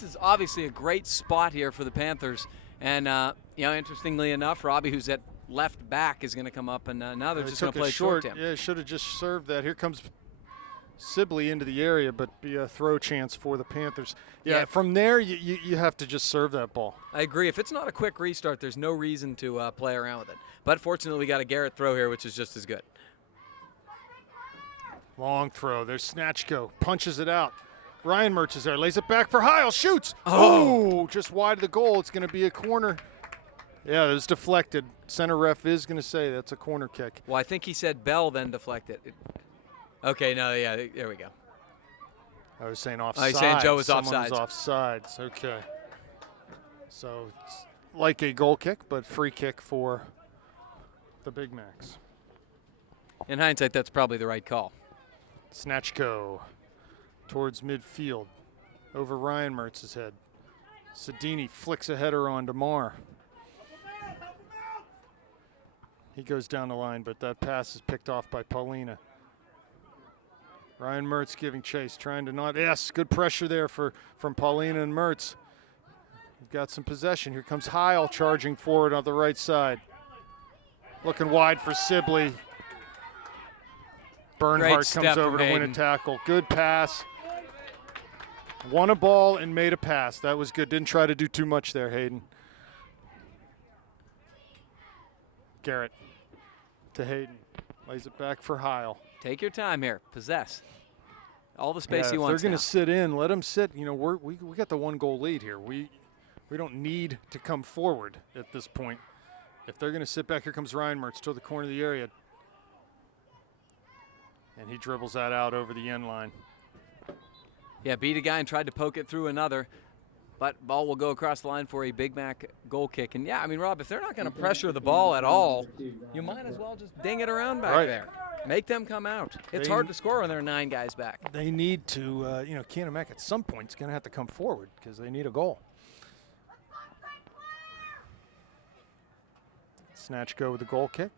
is obviously a great spot here for the Panthers, and interestingly enough, Robbie, who's at left back, is going to come up, and now they're just going to play short to him. Yeah, should have just served that. Here comes Sibley into the area, but be a throw chance for the Panthers. Yeah, from there you have to just serve that ball. I agree. If it's not a quick restart, there's no reason to play around with it. But fortunately, we got a Garrett throw here, which is just as good. Long throw. There's Snatchko. Punches it out. Ryan Mertz is there, lays it back for Heil, shoots. Oh, just wide of the goal. It's going to be a corner. Yeah, it was deflected. Center ref is going to say that's a corner kick. Well, I think he said Bell then deflected. Okay, no, yeah, there we go. I was saying offside. I was saying Joe was Someone offsides. was offsides. Okay. So it's like a goal kick, but free kick for the Big Macs. In hindsight, that's probably the right call. Snatchko towards midfield, over Ryan Mertz's head. Sedini flicks a header on DeMar. He goes down the line, but that pass is picked off by Paulina. Ryan Mertz giving chase, trying to not. Yes, good pressure there from Paulina and Mertz. We've got some possession. Here comes Heil charging forward on the right side. Looking wide for Sibley. Bernhardt comes over to win a tackle. Good pass. Won a ball and made a pass. That was good. Didn't try to do too much there, Hayden. Garrett to Hayden. Lays it back for Heil. Take your time here. Possess. All the space he if wants. They're going to sit in. Let them sit. You know, we got the 1-goal lead here. We don't need to come forward at this point. If they're going to sit back, here comes Ryan Mertz to the corner of the area. And he dribbles that out over the end line. Yeah, beat a guy and tried to poke it through another. But ball will go across the line for a Big Mac goal kick. And, yeah, I mean, Rob, if they're not going to pressure the ball at all, you might as well just ding it around back there. Make them come out. It's hard to score when there are 9 guys back. They need to, Canon at some point is going to have to come forward because they need a goal. Snatchko with the goal kick.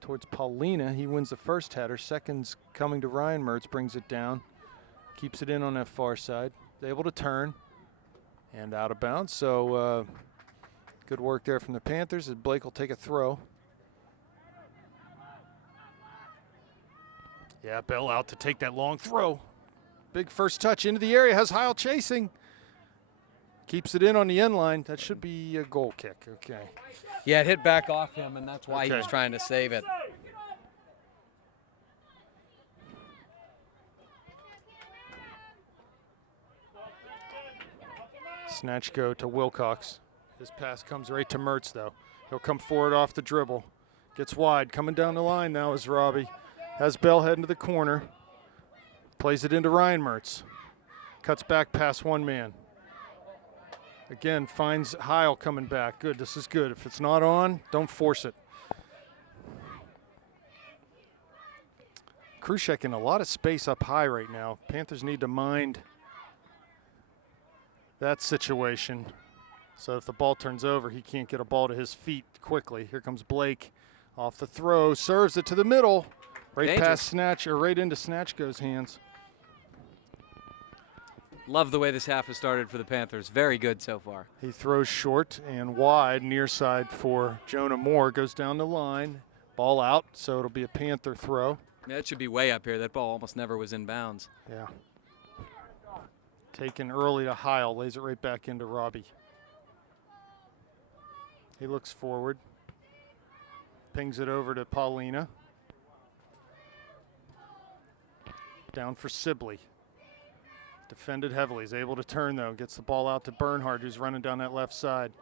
Towards Paulina. He wins the first header. Second's coming to Ryan Mertz, brings it down. Keeps it in on that far side. Able to turn and out of bounds. So good work there from the Panthers as Blake will take a throw. Yeah, Bell out to take that long throw. Big first touch into the area. Has Heil chasing. Keeps it in on the end line. That should be a goal kick. Okay. Yeah, it hit back off him, and that's why he was trying to save it. Snatchko to Wilcox. His pass comes right to Mertz, though. He'll come forward off the dribble. Gets wide. Coming down the line now is Robbie. Has Bell heading to the corner. Plays it into Ryan Mertz. Cuts back past one man. Again, finds Heil coming back. Good, this is good. If it's not on, don't force it. Krushek in a lot of space up high right now. Panthers need to mind that situation. So if the ball turns over, he can't get a ball to his feet quickly. Here comes Blake off the throw, serves it to the middle. Right Dangerous. past Snatch, or right into Snatchko's hands. Love the way this half has started for the Panthers. Very good so far. He throws short and wide, near side for Jonah Moore. Goes down the line, ball out, so it'll be a Panther throw. Yeah, it should be way up here. That ball almost never was in bounds. Yeah. Taken early to Heil, lays it right back into Robbie. He looks forward, pings it over to Paulina. Down for Sibley. Defended heavily. He's able to turn, though. Gets the ball out to Bernhardt, who's running down that left side.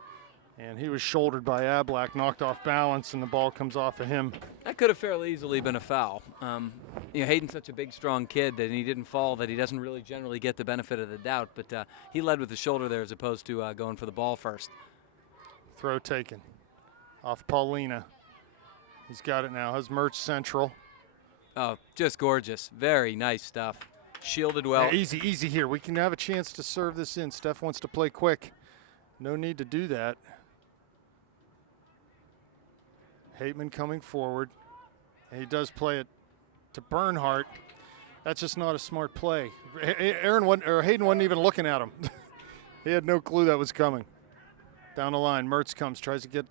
And he was shouldered by Ablak, knocked off balance, and the ball comes off of him. That could have fairly easily been a foul. Hayden's such a big, strong kid that he didn't fall, that he doesn't really generally get the benefit of the doubt. But he led with the shoulder there as opposed to going for the ball first. Throw taken. Off Paulina. He's got it now. Has Mertz central. Oh, just gorgeous. Very nice stuff. Shielded well. Yeah, easy here. We can have a chance to serve this in. Steph wants to play quick. No need to do that. Hateman coming forward. And he does play it to Bernhardt. That's just not a smart play. Hayden wasn't even looking at him. He had no clue that was coming. Down the line, Mertz comes, tries to get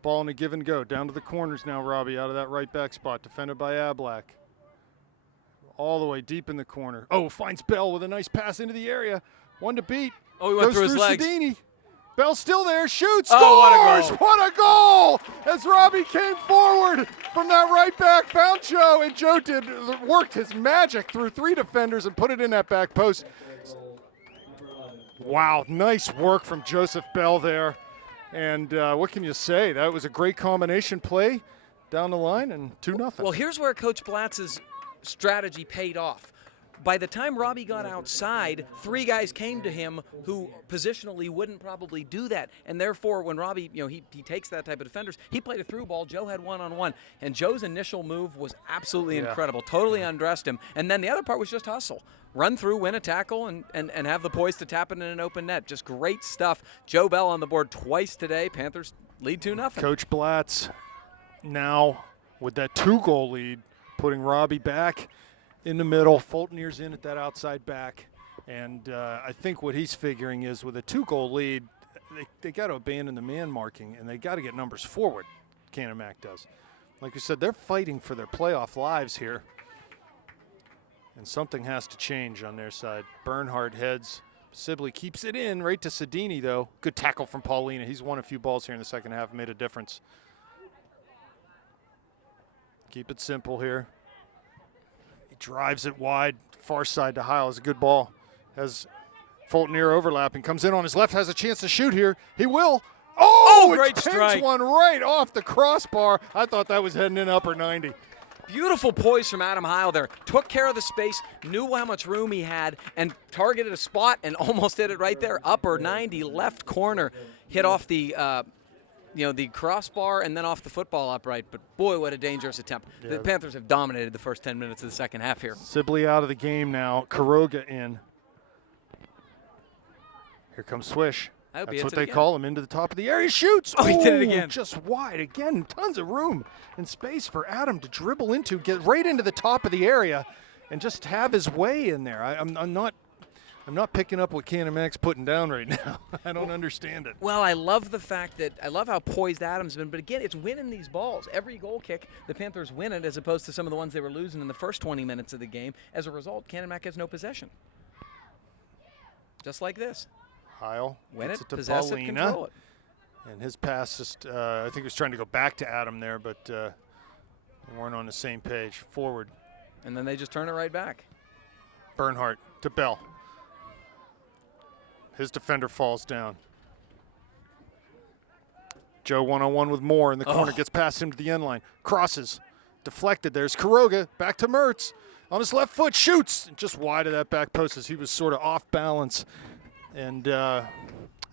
ball in a give and go. Down to the corners now, Robbie, out of that right back spot, defended by Ablak. All the way deep in the corner. Oh, finds Bell with a nice pass into the area. One to beat. Oh, he went Goes through his legs. Sedini. Bell's still there, shoots, Oh, scores! What a goal! As Robbie came forward from that right back, found Joe, and Joe worked his magic through 3 defenders and put it in that back post. Wow, nice work from Joseph Bell there. And what can you say? That was a great combination play down the line, and 2-0. Well, here's where Coach Blatz's strategy paid off. By the time Robbie got outside, 3 guys came to him who positionally wouldn't probably do that. And therefore, when Robbie, he takes that type of defenders, he played a through ball. Joe had one-on-one. And Joe's initial move was absolutely incredible. Totally undressed him. And then the other part was just hustle. Run through, win a tackle, and have the poise to tap it in an open net. Just great stuff. Joe Bell on the board twice today. Panthers lead 2-0. Coach Blatz now with that 2-goal lead, putting Robbie back in the middle. Fultonier's in at that outside back. And I think what he's figuring is with a 2-goal lead, they got to abandon the man marking, and they got to get numbers forward, Canon Mac does. Like you said, they're fighting for their playoff lives here. And something has to change on their side. Bernhardt heads. Sibley keeps it in right to Sedini, though. Good tackle from Paulina. He's won a few balls here in the second half, made a difference. Keep it simple here. He drives it wide, far side to Heil. It's a good ball. Has Fultonier overlapping. Comes in on his left, has a chance to shoot here. He will. Oh, great it strike. pings one right off the crossbar. I thought that was heading in upper 90. Beautiful poise from Adam Heil there. Took care of the space, knew how much room he had, and targeted a spot and almost hit it right there. Upper 90, left corner. Hit off the the crossbar and then off the football upright. But boy, what a dangerous attempt. Yeah. The Panthers have dominated the first 10 minutes of the second half here. Sibley out of the game now. Kuroga in. Here comes Swish. That's what they call him, into the top of the area. Shoots! Oh, he did it again. Just wide. Again, tons of room and space for Adam to dribble into, get right into the top of the area, and just have his way in there. I'm not picking up what Canon Mac's putting down right now. I don't understand it. Well, I love the fact that I love how poised Adam's been, but again, it's winning these balls. Every goal kick, the Panthers win it, as opposed to some of the ones they were losing in the first 20 minutes of the game. As a result, Canon Mac has no possession. Just like this. Heil Win gets it, to possess it, Paulina. control it. And his pass just, I think he was trying to go back to Adam there, but they weren't on the same page. Forward. And then they just turn it right back. Bernhardt to Bell. His defender falls down. Joe one-on-one with Moore in the corner, gets past him to the end line. Crosses, deflected. There's Kuroga, back to Mertz. On his left foot, shoots. Just wide of that back post as he was sort of off balance. And that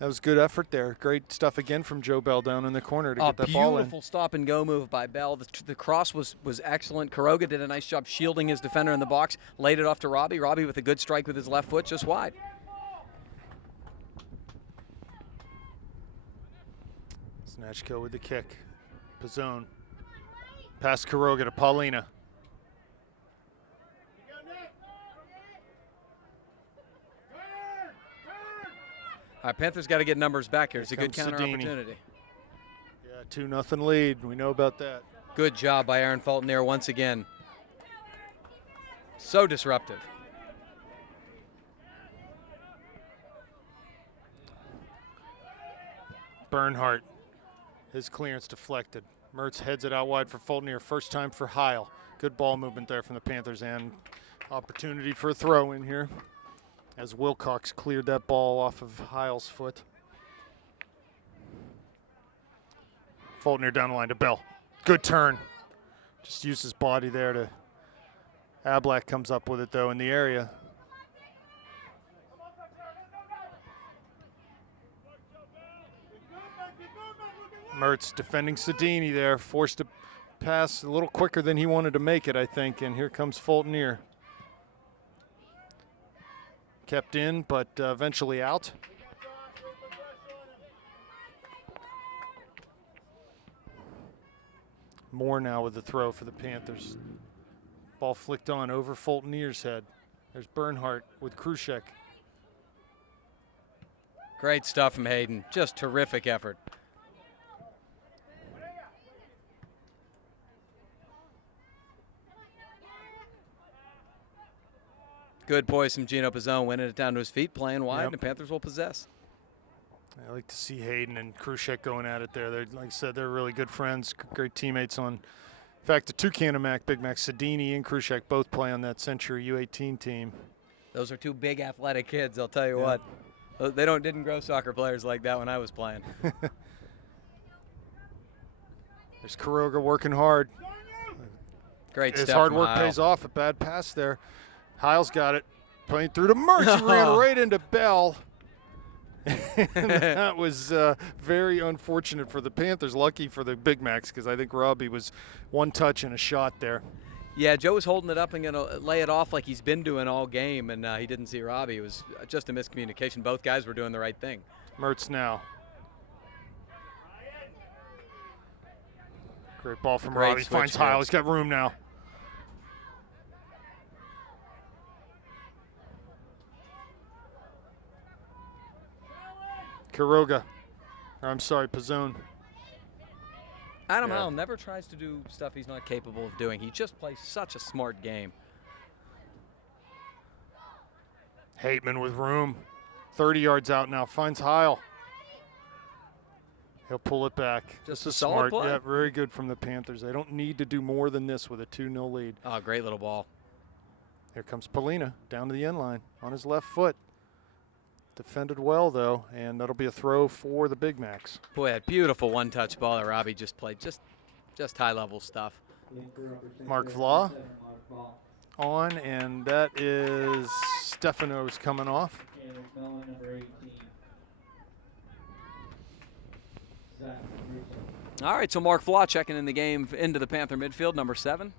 was good effort there. Great stuff again from Joe Bell down in the corner to get that ball in. Beautiful stop-and-go move by Bell. The cross was excellent. Kuroga did a nice job shielding his defender in the box, laid it off to Robbie. Robbie with a good strike with his left foot, just wide. Snatchko with the kick. Pizzone. Past Kuroga to Paulina. All right, Panthers got to get numbers back here. It's a Here good comes counter Sedini. opportunity. Yeah, 2-0 lead. We know about that. Good job by Aaron Fulton there once again. So disruptive. Bernhardt, his clearance deflected. Mertz heads it out wide for Fulton here. First time for Heil. Good ball movement there from the Panthers and opportunity for a throw in here as Wilcox cleared that ball off of Heil's foot. Fulton here down the line to Bell. Good turn. Just used his body there to. Ablak comes up with it though in the area. Mertz defending Sedini there, forced to pass a little quicker than he wanted to make it, I think, and here comes Fulton here. Kept in, but eventually out. Moore now with the throw for the Panthers. Ball flicked on over Fultonier's head. There's Bernhardt with Krushek. Great stuff from Hayden. Just terrific effort. Good poise from Gino Pizzone, winning it down to his feet, playing wide, Yep. and the Panthers will possess. I like to see Hayden and Krushek going at it there. They're, like I said, they're really good friends, great teammates on. In fact, the two Canon Big Mac, Sedini and Krushek both play on that Century U18 team. Those are two big athletic kids, I'll tell you Yeah. what. They didn't grow soccer players like that when I was playing. There's Kuroga working hard. Great His step hard from work Heil. pays off. A bad pass there. Heil's got it. Playing through to Mertz. He ran right into Bell. And that was very unfortunate for the Panthers. Lucky for the Big Macs because I think Robbie was one touch and a shot there. Yeah, Joe was holding it up and going to lay it off like he's been doing all game, and he didn't see Robbie. It was just a miscommunication. Both guys were doing the right thing. Mertz now. Great ball from Great Robbie. switch Finds here. Heil. He's got room now. Kuroga. Or I'm sorry, Pizzone. Adam Yeah. Heil never tries to do stuff he's not capable of doing. He just plays such a smart game. Hateman with room. 30 yards out now. Finds Heil. He'll pull it back. Just This a is solid smart. play. Yeah, very good from the Panthers. They don't need to do more than this with a 2-0 lead. Oh, great little ball. Here comes Polina down to the end line on his left foot. Defended well, though, and that'll be a throw for the Big Macs. Boy, that beautiful one-touch ball that Robbie just played. Just high-level stuff. Mark Vla on, and that is Stefano's coming off. McMillan, number 18. Zach Russo. All right, so Mark Flaw checking in the game into the Panther midfield, number 7.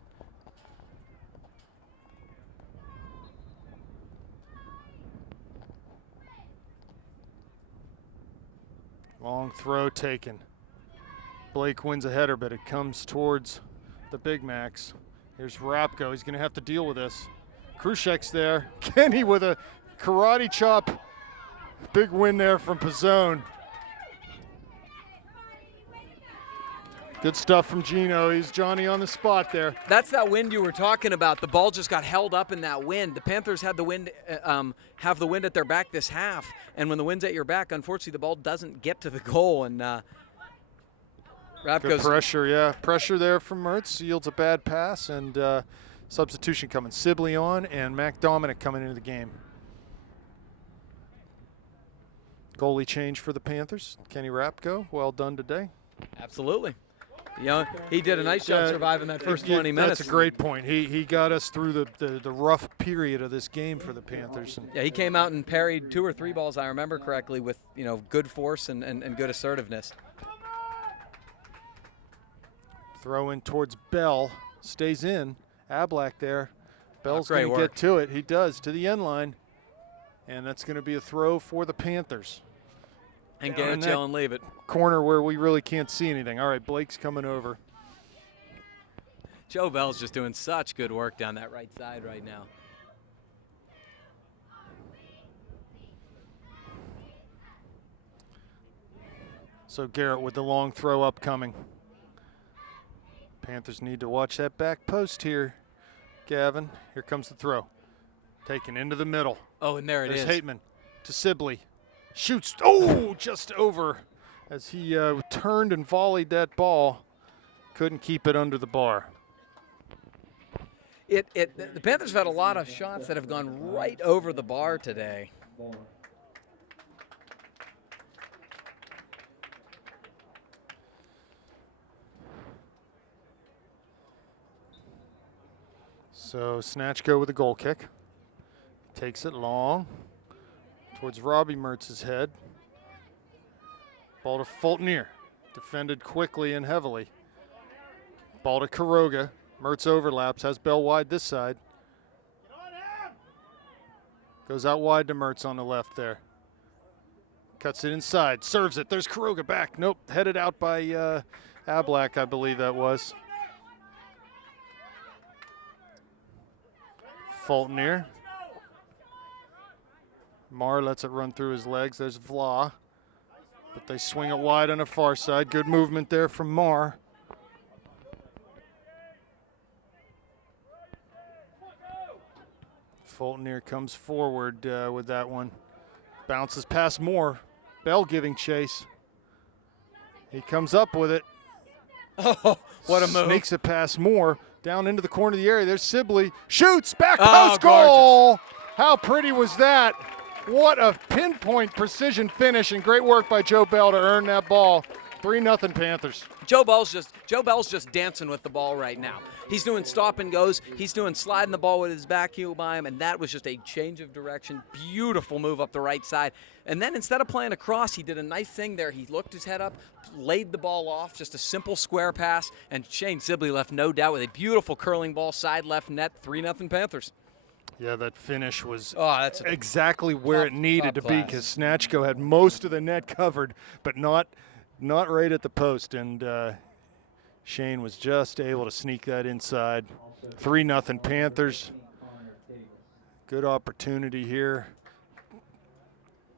Long throw taken. Blake wins a header, but it comes towards the Big Macs. Here's Rapko. He's going to have to deal with this. Krushek's there. Kenny with a karate chop. Big win there from Pizzone. Good stuff from Gino. He's Johnny on the spot there. That's that wind you were talking about. The ball just got held up in that wind. The Panthers had the wind, have the wind at their back this half, and when the wind's at your back, unfortunately, the ball doesn't get to the goal. And Good Rapko's pressure, yeah. Pressure there from Mertz. Yields a bad pass, and substitution coming. Sibley on, and Mac Dominic coming into the game. Goalie change for the Panthers. Kenny Rapko, well done today. absolutely. You know, he did a nice job surviving that first 20 minutes. That's a great point. He got us through the rough period of this game for the Panthers. And Yeah, he came out and parried 2 or 3 balls, I remember correctly, with good force and good assertiveness. throw in towards Bell. Stays in. Ablak there. Bell's great going to work. get to it. He does, to the end line. And that's going to be a throw for the Panthers. And Down get in it, that Jill, and leave it. corner where we really can't see anything. All right, Blake's coming over. Joe Bell's just doing such good work down that right side right now. So Garrett with the long throw upcoming. Panthers need to watch that back post here, Gavin. Here comes the throw. Taken into the middle. Oh, and there it is. There's Hateman to Sibley. Shoots. Oh, just over. As he turned and volleyed that ball, couldn't keep it under the bar. The Panthers have had a lot of shots that have gone right over the bar today. So Snatchko with a goal kick. Takes it long towards Robbie Mertz's head. Ball to Fultonier. Defended quickly and heavily. Ball to Kuroga. Mertz overlaps, has Bell wide this side. Goes out wide to Mertz on the left there. Cuts it inside, serves it. There's Kuroga back. Nope, headed out by Ablak, I believe that was. Fultonier. Marr lets it run through his legs. There's Vla. But they swing it wide on the far side. Good movement there from Marr. Fultonier comes forward with that one. Bounces past Moore. Bell giving chase. He comes up with it. Oh, what a move. Sneaks it past Moore. Down into the corner of the area. There's Sibley. Shoots. Back Oh, post goal. How pretty was that? What a pinpoint precision finish, and great work by Joe Bell to earn that ball. 3-0 Panthers. Joe Bell's just dancing with the ball right now. He's doing stop and goes. He's doing sliding the ball with his back heel by him, and that was just a change of direction. Beautiful move up the right side. And then instead of playing across, he did a nice thing there. He looked his head up, laid the ball off, just a simple square pass, and Shane Sibley left no doubt with a beautiful curling ball, side left net, 3-0 Panthers. Yeah, that finish was that's exactly where it needed to be, because Snatchko had most of the net covered, but not right at the post, and Shane was just able to sneak that inside. 3-0 Panthers. Good opportunity here.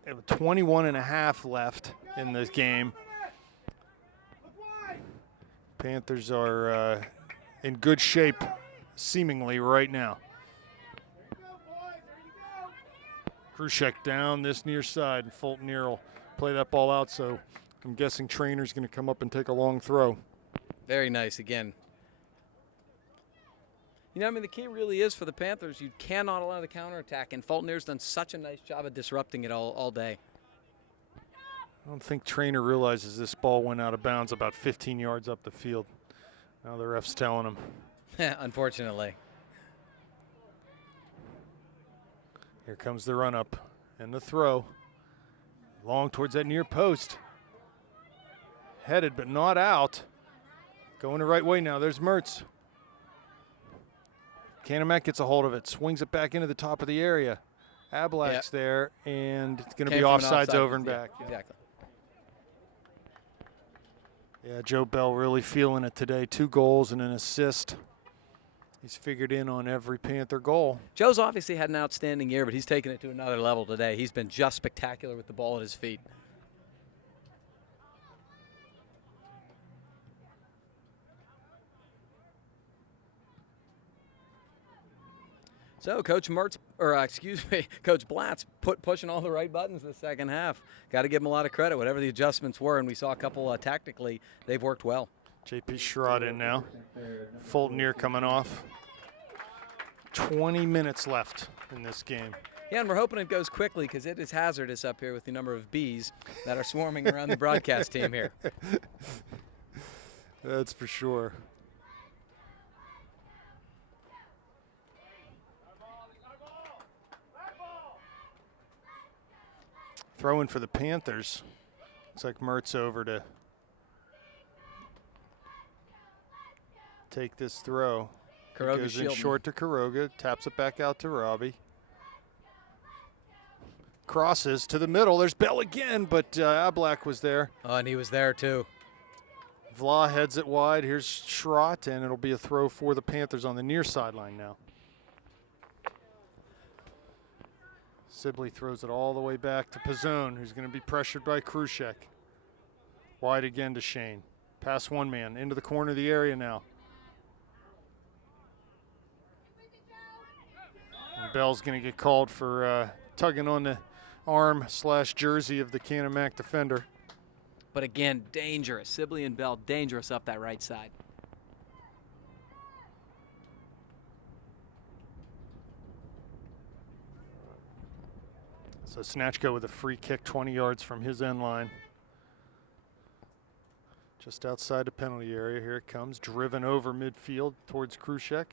They have 21 and a half left in this game. Panthers are in good shape, seemingly, right now. Krushek down this near side, and Fultonier will play that ball out, so I'm guessing Trainer's going to come up and take a long throw. Very nice again. You know, I mean, the key really is for the Panthers, you cannot allow the counterattack, and Fultonier's done such a nice job of disrupting it all day. I don't think Trainer realizes this ball went out of bounds about 15 yards up the field. Now the ref's telling him. Unfortunately. Here comes the run up and the throw. Long towards that near post. Headed but not out. Going the right way now. There's Mertz. Canamek gets a hold of it. Swings it back into the top of the area. Ablak's there, and it's going to be offsides over and back. Exactly. Yeah, Joe Bell really feeling it today. 2 goals and an assist. He's figured in on every Panther goal. Joe's obviously had an outstanding year, but he's taken it to another level today. He's been just spectacular with the ball at his feet. So Coach Coach Blatt's pushing all the right buttons the second half. Got to give him a lot of credit, whatever the adjustments were, and we saw a couple tactically, they've worked well. JP Sherrod in now. Fultonier coming off. 20 minutes left in this game. Yeah, and we're hoping it goes quickly because it is hazardous up here with the number of bees that are swarming around the broadcast team here. That's for sure. Throwing for the Panthers. Looks like Mertz over to take this throw. Kuroga goes in shielding. short to Kuroga, taps it back out to Robbie. Crosses to the middle. There's Bell again, but Ablak was there. Oh, and he was there too. Vla heads it wide. Here's Schrott, and it'll be a throw for the Panthers on the near sideline now. Sibley throws it all the way back to Pizzone, who's going to be pressured by Krushek. Wide again to Shane. Pass one man into the corner of the area now. And Bell's going to get called for tugging on the arm / jersey of the Canon Mac defender. But again, dangerous. Sibley and Bell dangerous up that right side. So Snatchko with a free kick 20 yards from his end line. Just outside the penalty area. Here it comes, driven over midfield towards Krushek.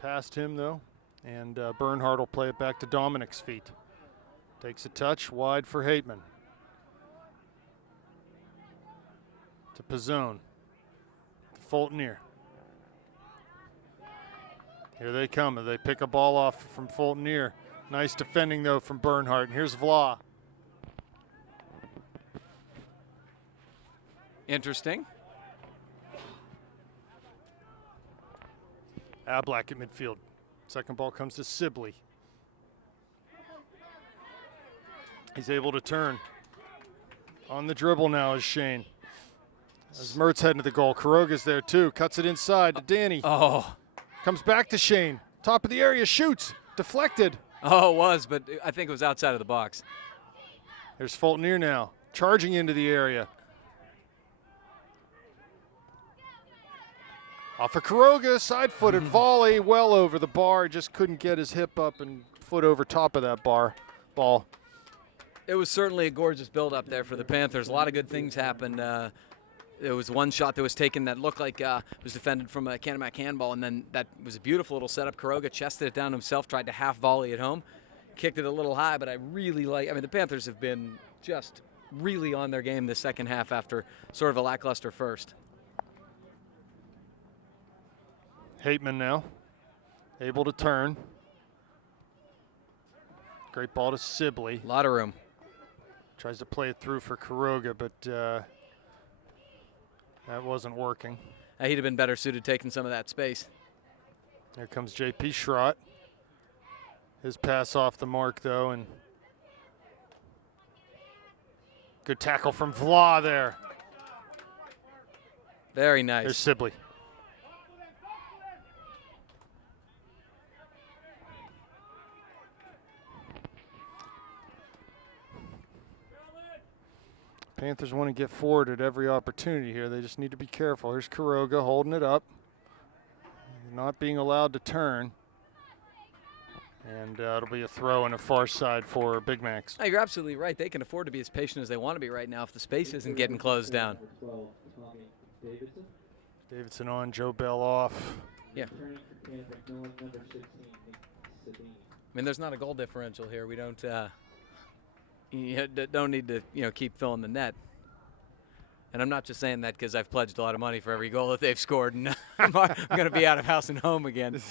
Past him though, and Bernhardt will play it back to Dominic's feet. Takes a touch, wide for Hateman. To Pizzone. To Fultonier. Here they come. They pick a ball off from Fultonier. Nice defending though from Bernhardt. And here's Vla. Interesting. Ablak at midfield. Second ball comes to Sibley. He's able to turn. On the dribble now is Shane. As Mertz heading to the goal. Kuroga's there too. Cuts it inside to Danny. Oh. Comes back to Shane. Top of the area, shoots. Deflected. Oh, it was, but I think it was outside of the box. There's Fultonier now. Charging into the area. Off of Kuroga, side-footed volley, well over the bar. Just couldn't get his hip up and foot over top of that ball. It was certainly a gorgeous build-up there for the Panthers. A lot of good things happened. There was one shot that was taken that looked like it was defended from a Canon Mac handball, and then that was a beautiful little setup. Kuroga chested it down himself, tried to half volley at home, kicked it a little high, but I mean, the Panthers have been just really on their game this second half after sort of a lackluster first. Hateman now, able to turn. Great ball to Sibley. A lot of room. Tries to play it through for Kuroga, but that wasn't working. He'd have been better suited taking some of that space. Here comes JP Schrott. His pass off the mark though, and good tackle from Vla there. Very nice. There's Sibley. Panthers want to get forward at every opportunity here. They just need to be careful. Here's Kuroga holding it up, not being allowed to turn. And it'll be a throw on the far side for Big Macs. You're absolutely right. They can afford to be as patient as they want to be right now if the space isn't getting closed down. Davidson on, Joe Bell off. Yeah. I mean, there's not a goal differential here. We don't need to keep filling the net. And I'm not just saying that because I've pledged a lot of money for every goal that they've scored, and I'm going to be out of house and home again.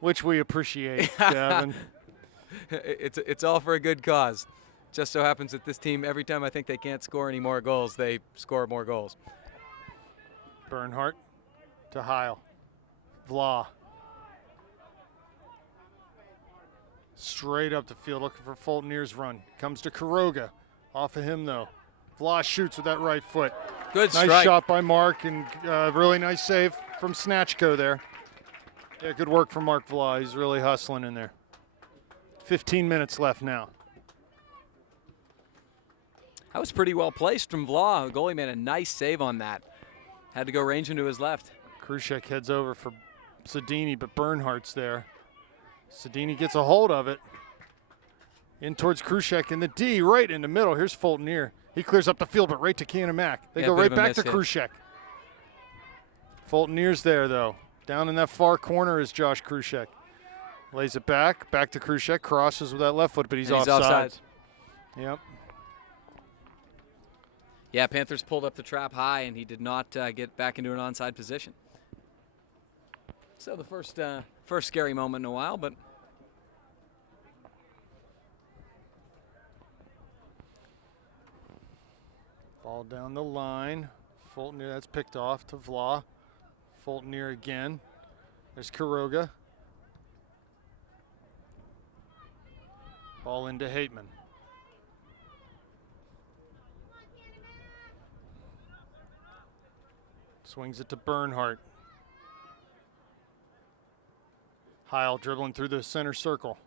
Which we appreciate, Gavin. It's all for a good cause. Just so happens that this team, every time I think they can't score any more goals, they score more goals. Bernhardt to Heil. Vla. Straight up the field, looking for Fultonier's run. Comes to Kuroga. Off of him, though. Vla shoots with that right foot. Good strike. Nice shot by Mark, and really nice save from Snatchko there. Yeah, good work from Mark Vla. He's really hustling in there. 15 minutes left now. That was pretty well placed from Vla. The goalie made a nice save on that. Had to go range into his left. Krushek heads over for Sedini, but Bernhardt's there. Sedini gets a hold of it. In towards Krushek in the D, right in the middle. Here's Fultonier. He clears up the field, but right to Canon Mac. They go right back to Krushek. Fultonier's there, though. Down in that far corner is Josh Krushek. Lays it back to Krushek. Crosses with that left foot, but he's offside. Yep. Yeah, Panthers pulled up the trap high, and he did not get back into an onside position. So the first scary moment in a while, but ball down the line. Fultonier, that's picked off to Vla. Fultonier again. There's Kuroga. Ball into Hateman. Swings it to Bernhardt. Heil dribbling through the center circle.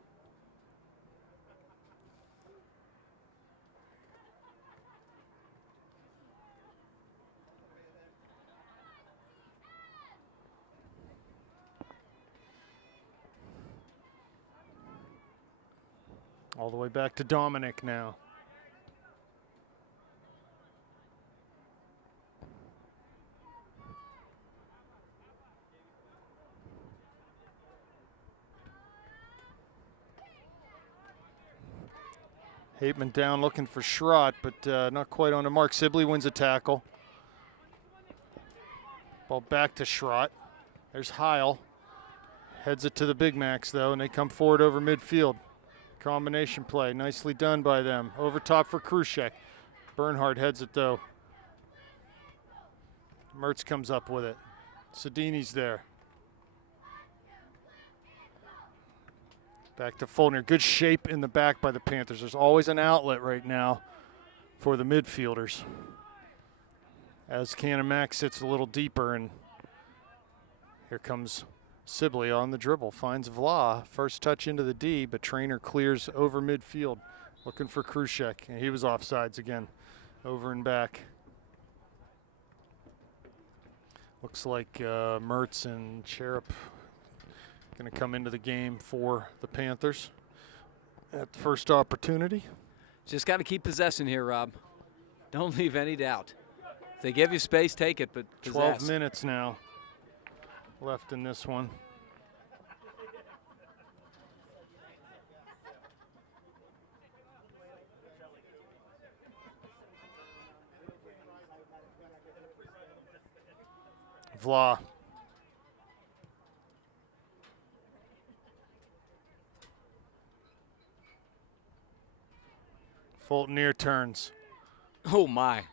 All the way back to Dominic now. Hateman down looking for Schrott, but not quite on the mark. Sibley wins a tackle. Ball back to Schrott. There's Heil. Heads it to the Big Macs, though, and they come forward over midfield. Combination play, nicely done by them. Over top for Krushek. Bernhardt heads it, though. Mertz comes up with it. Sedini's there. Back to Fulner. Good shape in the back by the Panthers. There's always an outlet right now for the midfielders. As Canon Max sits a little deeper, and here comes Sibley on the dribble. Finds Vla. First touch into the D, but Trainer clears over midfield. Looking for Krushek. And he was offsides again. Over and back. Looks like Mertz and Cherub going to come into the game for the Panthers at the first opportunity. Just got to keep possession here, Rob. Don't leave any doubt. If they give you space, take it, but possess. 12 minutes now left in this one. Vla. Fulton near turns. Oh, my.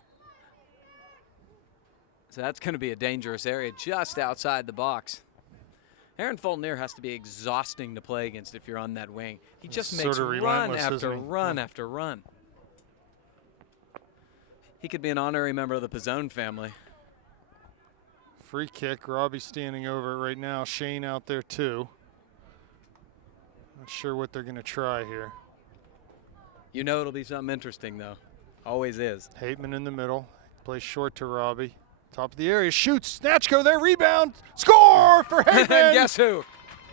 So that's going to be a dangerous area just outside the box. Aaron Fulton has to be exhausting to play against if you're on that wing. He just makes run after run after run. He could be an honorary member of the Pizzone family. Free kick. Robbie standing over it right now. Shane out there too. Not sure what they're going to try here. You know it'll be something interesting, though. Always is. Hateman in the middle. Plays short to Robbie. Top of the area. Shoots. Snatchko there. Rebound. Score for Hateman. And guess who?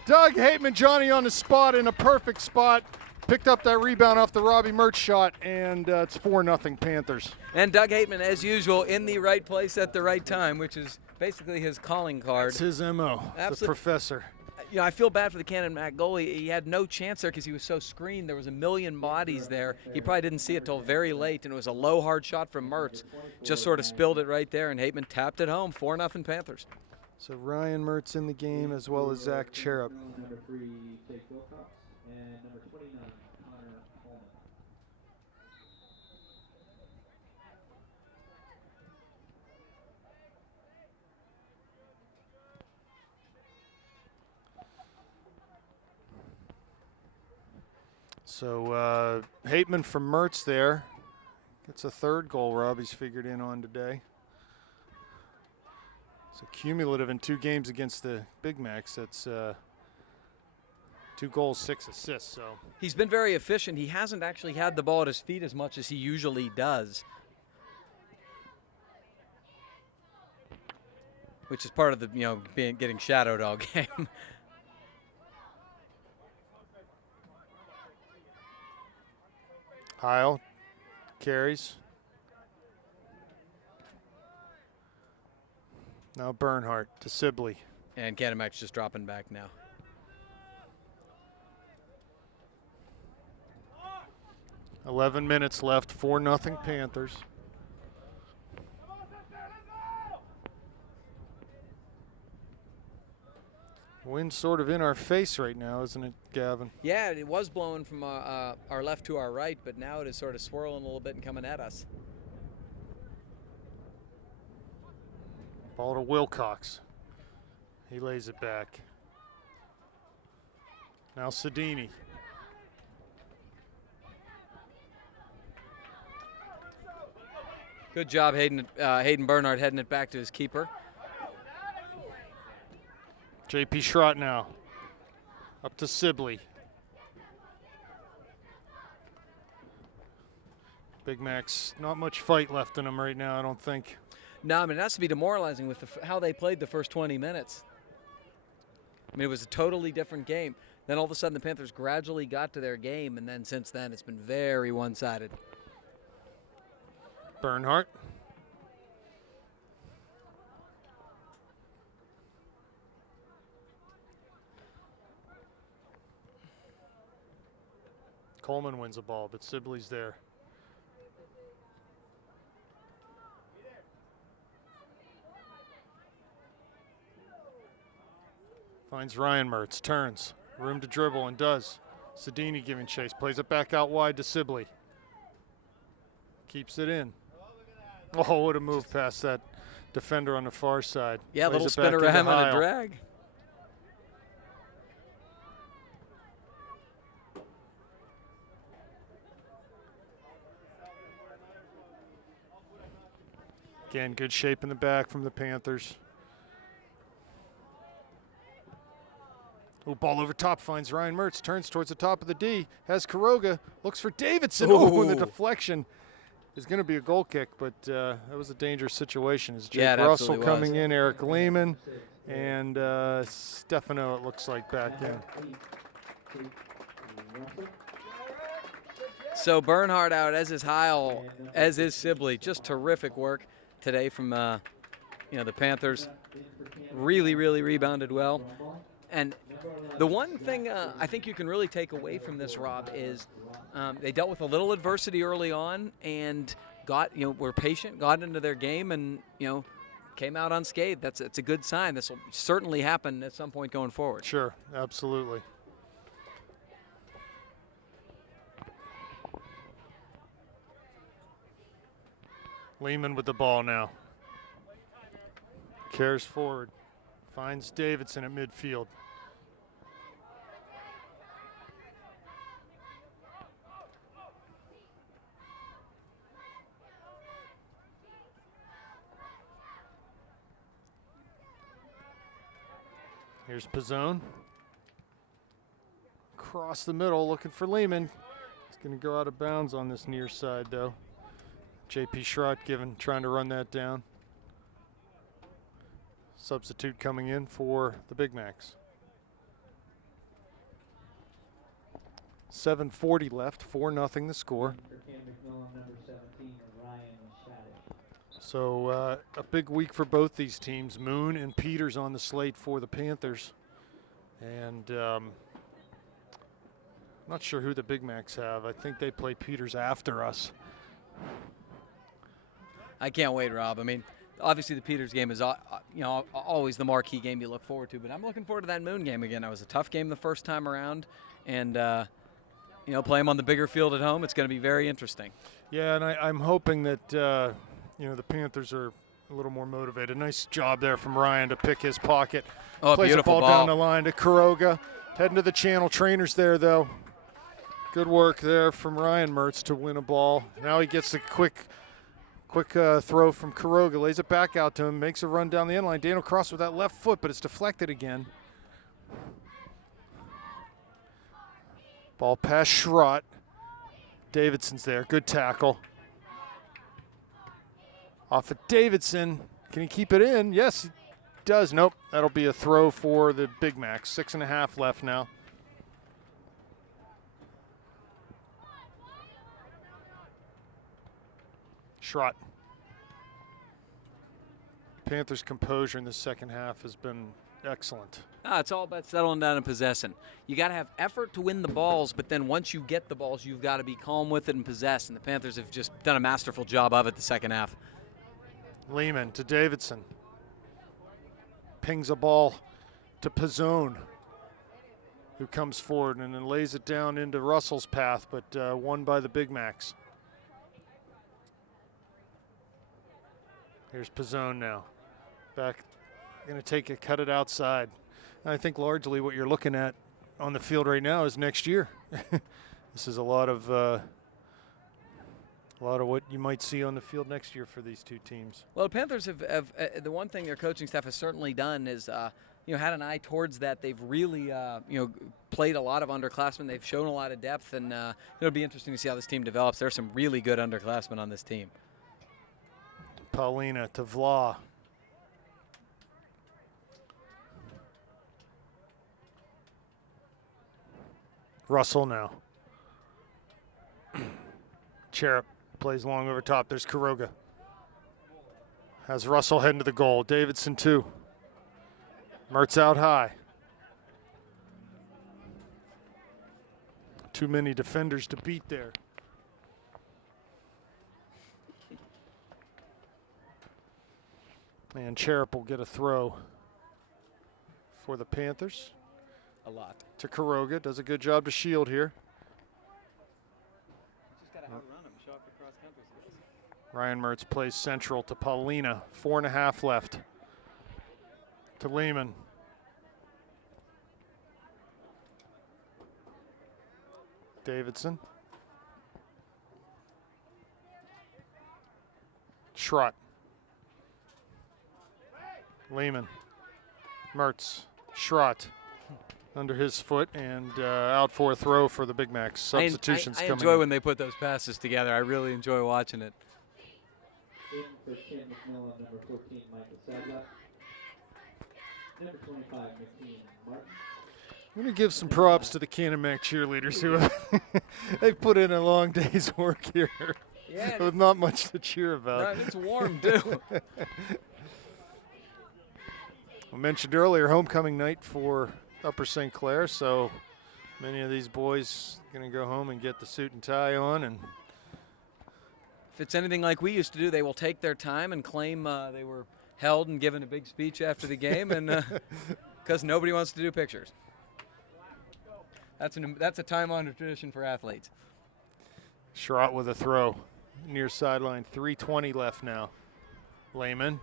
Doug Hateman. Johnny on the spot in a perfect spot. Picked up that rebound off the Robbie Mertz shot, and it's 4-0 Panthers. And Doug Hateman, as usual, in the right place at the right time, which is basically his calling card. It's his MO, the professor. You know, I feel bad for the Canon Mac goalie. He had no chance there because he was so screened. There was a million bodies there. He probably didn't see it till very late, and it was a low, hard shot from Mertz. Just sort of spilled it right there, and Hateman tapped it home. 4-0 Panthers. So Ryan Mertz in the game, as well as Zach Cherub. Number 3, Jake Wilcox, and number 29, Connor Holman. So Hateman from Mertz there. Gets a third goal Robbie's figured in on today. So cumulative in 2 games against the Big Macs. That's 2 goals, 6 assists. So he's been very efficient. He hasn't actually had the ball at his feet as much as he usually does, which is part of the getting shadowed all game. Heil carries. Now Bernhardt to Sibley. And Canamax just dropping back now. .11 minutes left, 4-0 Panthers. Wind's sort of in our face right now, isn't it, Gavin? Yeah, it was blowing from our left to our right, but now it is sort of swirling a little bit and coming at us. Ball to Wilcox. He lays it back. Now Sedini. Good job, Hayden Bernhardt heading it back to his keeper. J.P. Schrott now. Up to Sibley. Big Mac's not much fight left in them right now, I don't think. No, I mean, it has to be demoralizing with how they played the first 20 minutes. I mean, it was a totally different game. Then all of a sudden the Panthers gradually got to their game, and then since then it's been very one-sided. Bernhardt. Coleman wins the ball, but Sibley's there. Finds Ryan Mertz, turns, room to dribble, and does. Sedini giving chase, plays it back out wide to Sibley. Keeps it in. Oh, what a move past that defender on the far side. Yeah, a Plays little it spin back into around on a Heil. drag. Again, good shape in the back from the Panthers. Oh, ball over top, finds Ryan Mertz, turns towards the top of the D, has Kuroga, looks for Davidson. Oh, and the deflection is going to be a goal kick, but that was a dangerous situation. As Jake Russell coming in, Eric Lehman, and Stefano, it looks like, back in. So Bernhardt out, as is Heil, as is Sibley. Just terrific work today from the Panthers. Really, really rebounded well. And the one thing I think you can really take away from this, Rob, is they dealt with a little adversity early on and were patient, got into their game, and came out unscathed. That's a good sign. This will certainly happen at some point going forward. Sure, absolutely. Lehman with the ball now. Cares forward. Finds Davidson at midfield. Here's Pizzone. Across the middle, looking for Lehman. He's going to go out of bounds on this near side, though. J.P. Schrott trying to run that down. Substitute coming in for the Big Macs. 7:40 left, 4-0 the score. McMillan, number 17, Ryan Shattuck. So a big week for both these teams. Moon and Peters on the slate for the Panthers. And I'm not sure who the Big Macs have. I think they play Peters after us. I can't wait, Rob. I mean, obviously the Peters game is always the marquee game you look forward to, but I'm looking forward to that Moon game again. It was a tough game the first time around, and play them on the bigger field at home. It's going to be very interesting. Yeah, and I'm hoping that the Panthers are a little more motivated. Nice job there from Ryan to pick his pocket. Oh, plays beautiful the ball down the line to Kuroga. Heading to the channel. Trainers there, though. Good work there from Ryan Mertz to win a ball. Now he gets the quick throw from Kuroga, lays it back out to him, makes a run down the end line. Daniel Cross with that left foot, but it's deflected again. Ball past Schrott. Davidson's there, good tackle. Off of Davidson, can he keep it in? Yes, he does. Nope, that'll be a throw for the Big Macs. 6.5 left now. Schrott. Panthers' composure in the second half has been excellent. It's all about settling down and possessing. You got to have effort to win the balls, but then once you get the balls, you've got to be calm with it and possess. And the Panthers have just done a masterful job of it the second half. Lehman to Davidson. Pings a ball to Pizzone, who comes forward and then lays it down into Russell's path, but won by the Big Macs. Here's Pizzone now. Back, going to cut it outside. And I think largely what you're looking at on the field right now is next year. This is a lot of what you might see on the field next year for these two teams. Well, the Panthers have the one thing their coaching staff has certainly done is had an eye towards that. They've really, played a lot of underclassmen. They've shown a lot of depth, and it'll be interesting to see how this team develops. There's some really good underclassmen on this team. Paulina to Vla. Russell now. Cherub plays long over top. There's Kuroga. Has Russell heading to the goal. Davidson too. Mertz out high. Too many defenders to beat there. And Cherub will get a throw for the Panthers. A lot. To Kuroga. Does a good job to shield here. Just got to outrun him. Show off the cross-country skills. Ryan Mertz plays central to Paulina. 4.5 left. To Lehman. Davidson. Schrott. Lehman. Mertz. Schrott. Under his foot and out for a throw for the Big Macs. Substitutions I coming enjoy in. when they put those passes together. I really enjoy watching it. In for Ken McMillan, number 14, Michael Sadler. Number 25, McKean Martin. I'm going to give some props to the Canon Mac cheerleaders who they've put in a long day's work here with not much to cheer about. Right, it's warm too. I mentioned earlier homecoming night for Upper St. Clair, so many of these boys going to go home and get the suit and tie on. And if it's anything like we used to do, they will take their time and claim they were held and given a big speech after the game, and because nobody wants to do pictures. That's a time-honored tradition for athletes. Schrott with a throw near sideline. 3:20 left now. Lehman.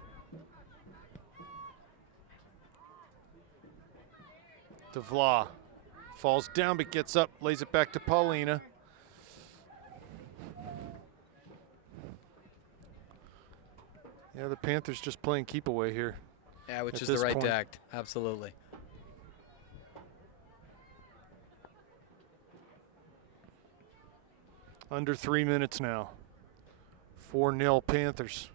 To Vla. Falls down but gets up, lays it back to Paulina. Yeah, the Panthers just playing keep away here. Yeah, which at is the this right point. tact. Absolutely. Under 3 minutes now. 4-0 Panthers.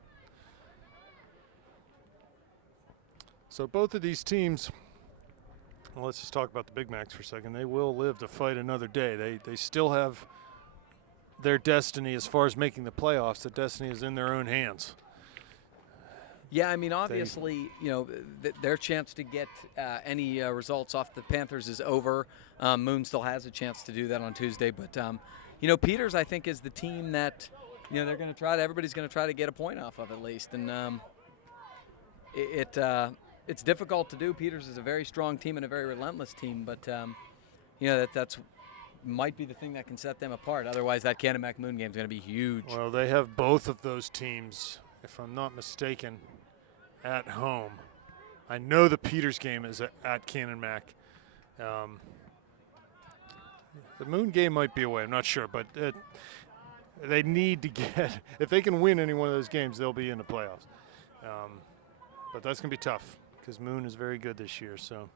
So both of these teams, well, let's just talk about the Big Macs for a second. They will live to fight another day. They still have their destiny as far as making the playoffs. The destiny is in their own hands. Yeah, I mean, obviously, their chance to get any results off the Panthers is over. Moon still has a chance to do that on Tuesday, but Peters, I think, is the team that they're going to try to. Everybody's going to try to get a point off of at least, and it's difficult to do. Peters is a very strong team and a very relentless team, but that's might be the thing that can set them apart. Otherwise, that Canon Mac Moon game is going to be huge. Well, they have both of those teams, if I'm not mistaken, at home. I know the Peters game is at Canon Mac. The Moon game might be away. I'm not sure, but they need to get. If they can win any one of those games, they'll be in the playoffs. But that's going to be tough because Moon is very good this year. So.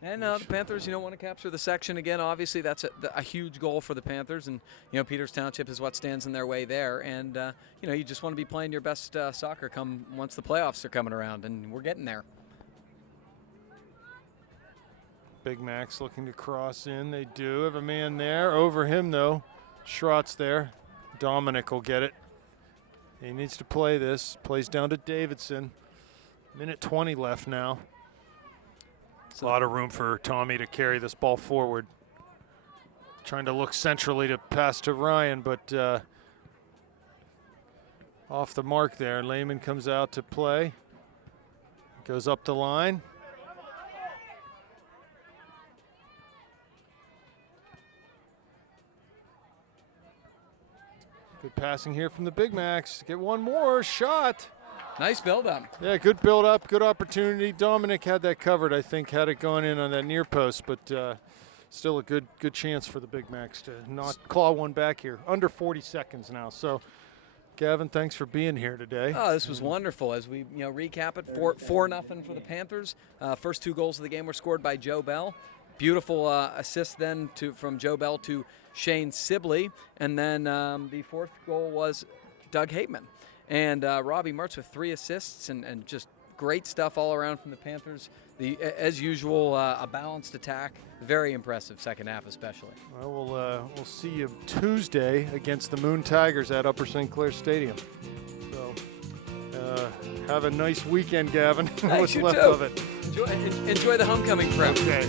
And the Panthers, want to capture the section again. Obviously, that's a huge goal for the Panthers, and Peters Township is what stands in their way there. And you just want to be playing your best soccer come once the playoffs are coming around, and we're getting there. Big Macs looking to cross in. They do have a man there. Over him though, Schrott's there. Dominic will get it. He needs to play this. Plays down to Davidson. Minute 20 left now. A lot of room for Tommy to carry this ball forward. Trying to look centrally to pass to Ryan, but off the mark there. Lehman comes out to play. Goes up the line. Good passing here from the Big Macs. Get one more shot. Nice build-up. Yeah, good build-up, good opportunity. Dominic had that covered, I think, had it gone in on that near post, but still a good chance for the Big Macs to not claw one back here. Under 40 seconds now, so Gavin, thanks for being here today. Oh, this was wonderful. As we recap it, 4-0 for the Panthers. First 2 goals of the game were scored by Joe Bell. Beautiful assist then from Joe Bell to Shane Sibley, and then the 4th goal was Doug Hateman. And Robbie Mertz with 3 assists and just great stuff all around from the Panthers. As usual, a balanced attack. Very impressive second half especially. Well, we'll see you Tuesday against the Moon Tigers at Upper St. Clair Stadium. So have a nice weekend, Gavin. Thanks, What's you left too. of it. Enjoy the homecoming prep. Okay.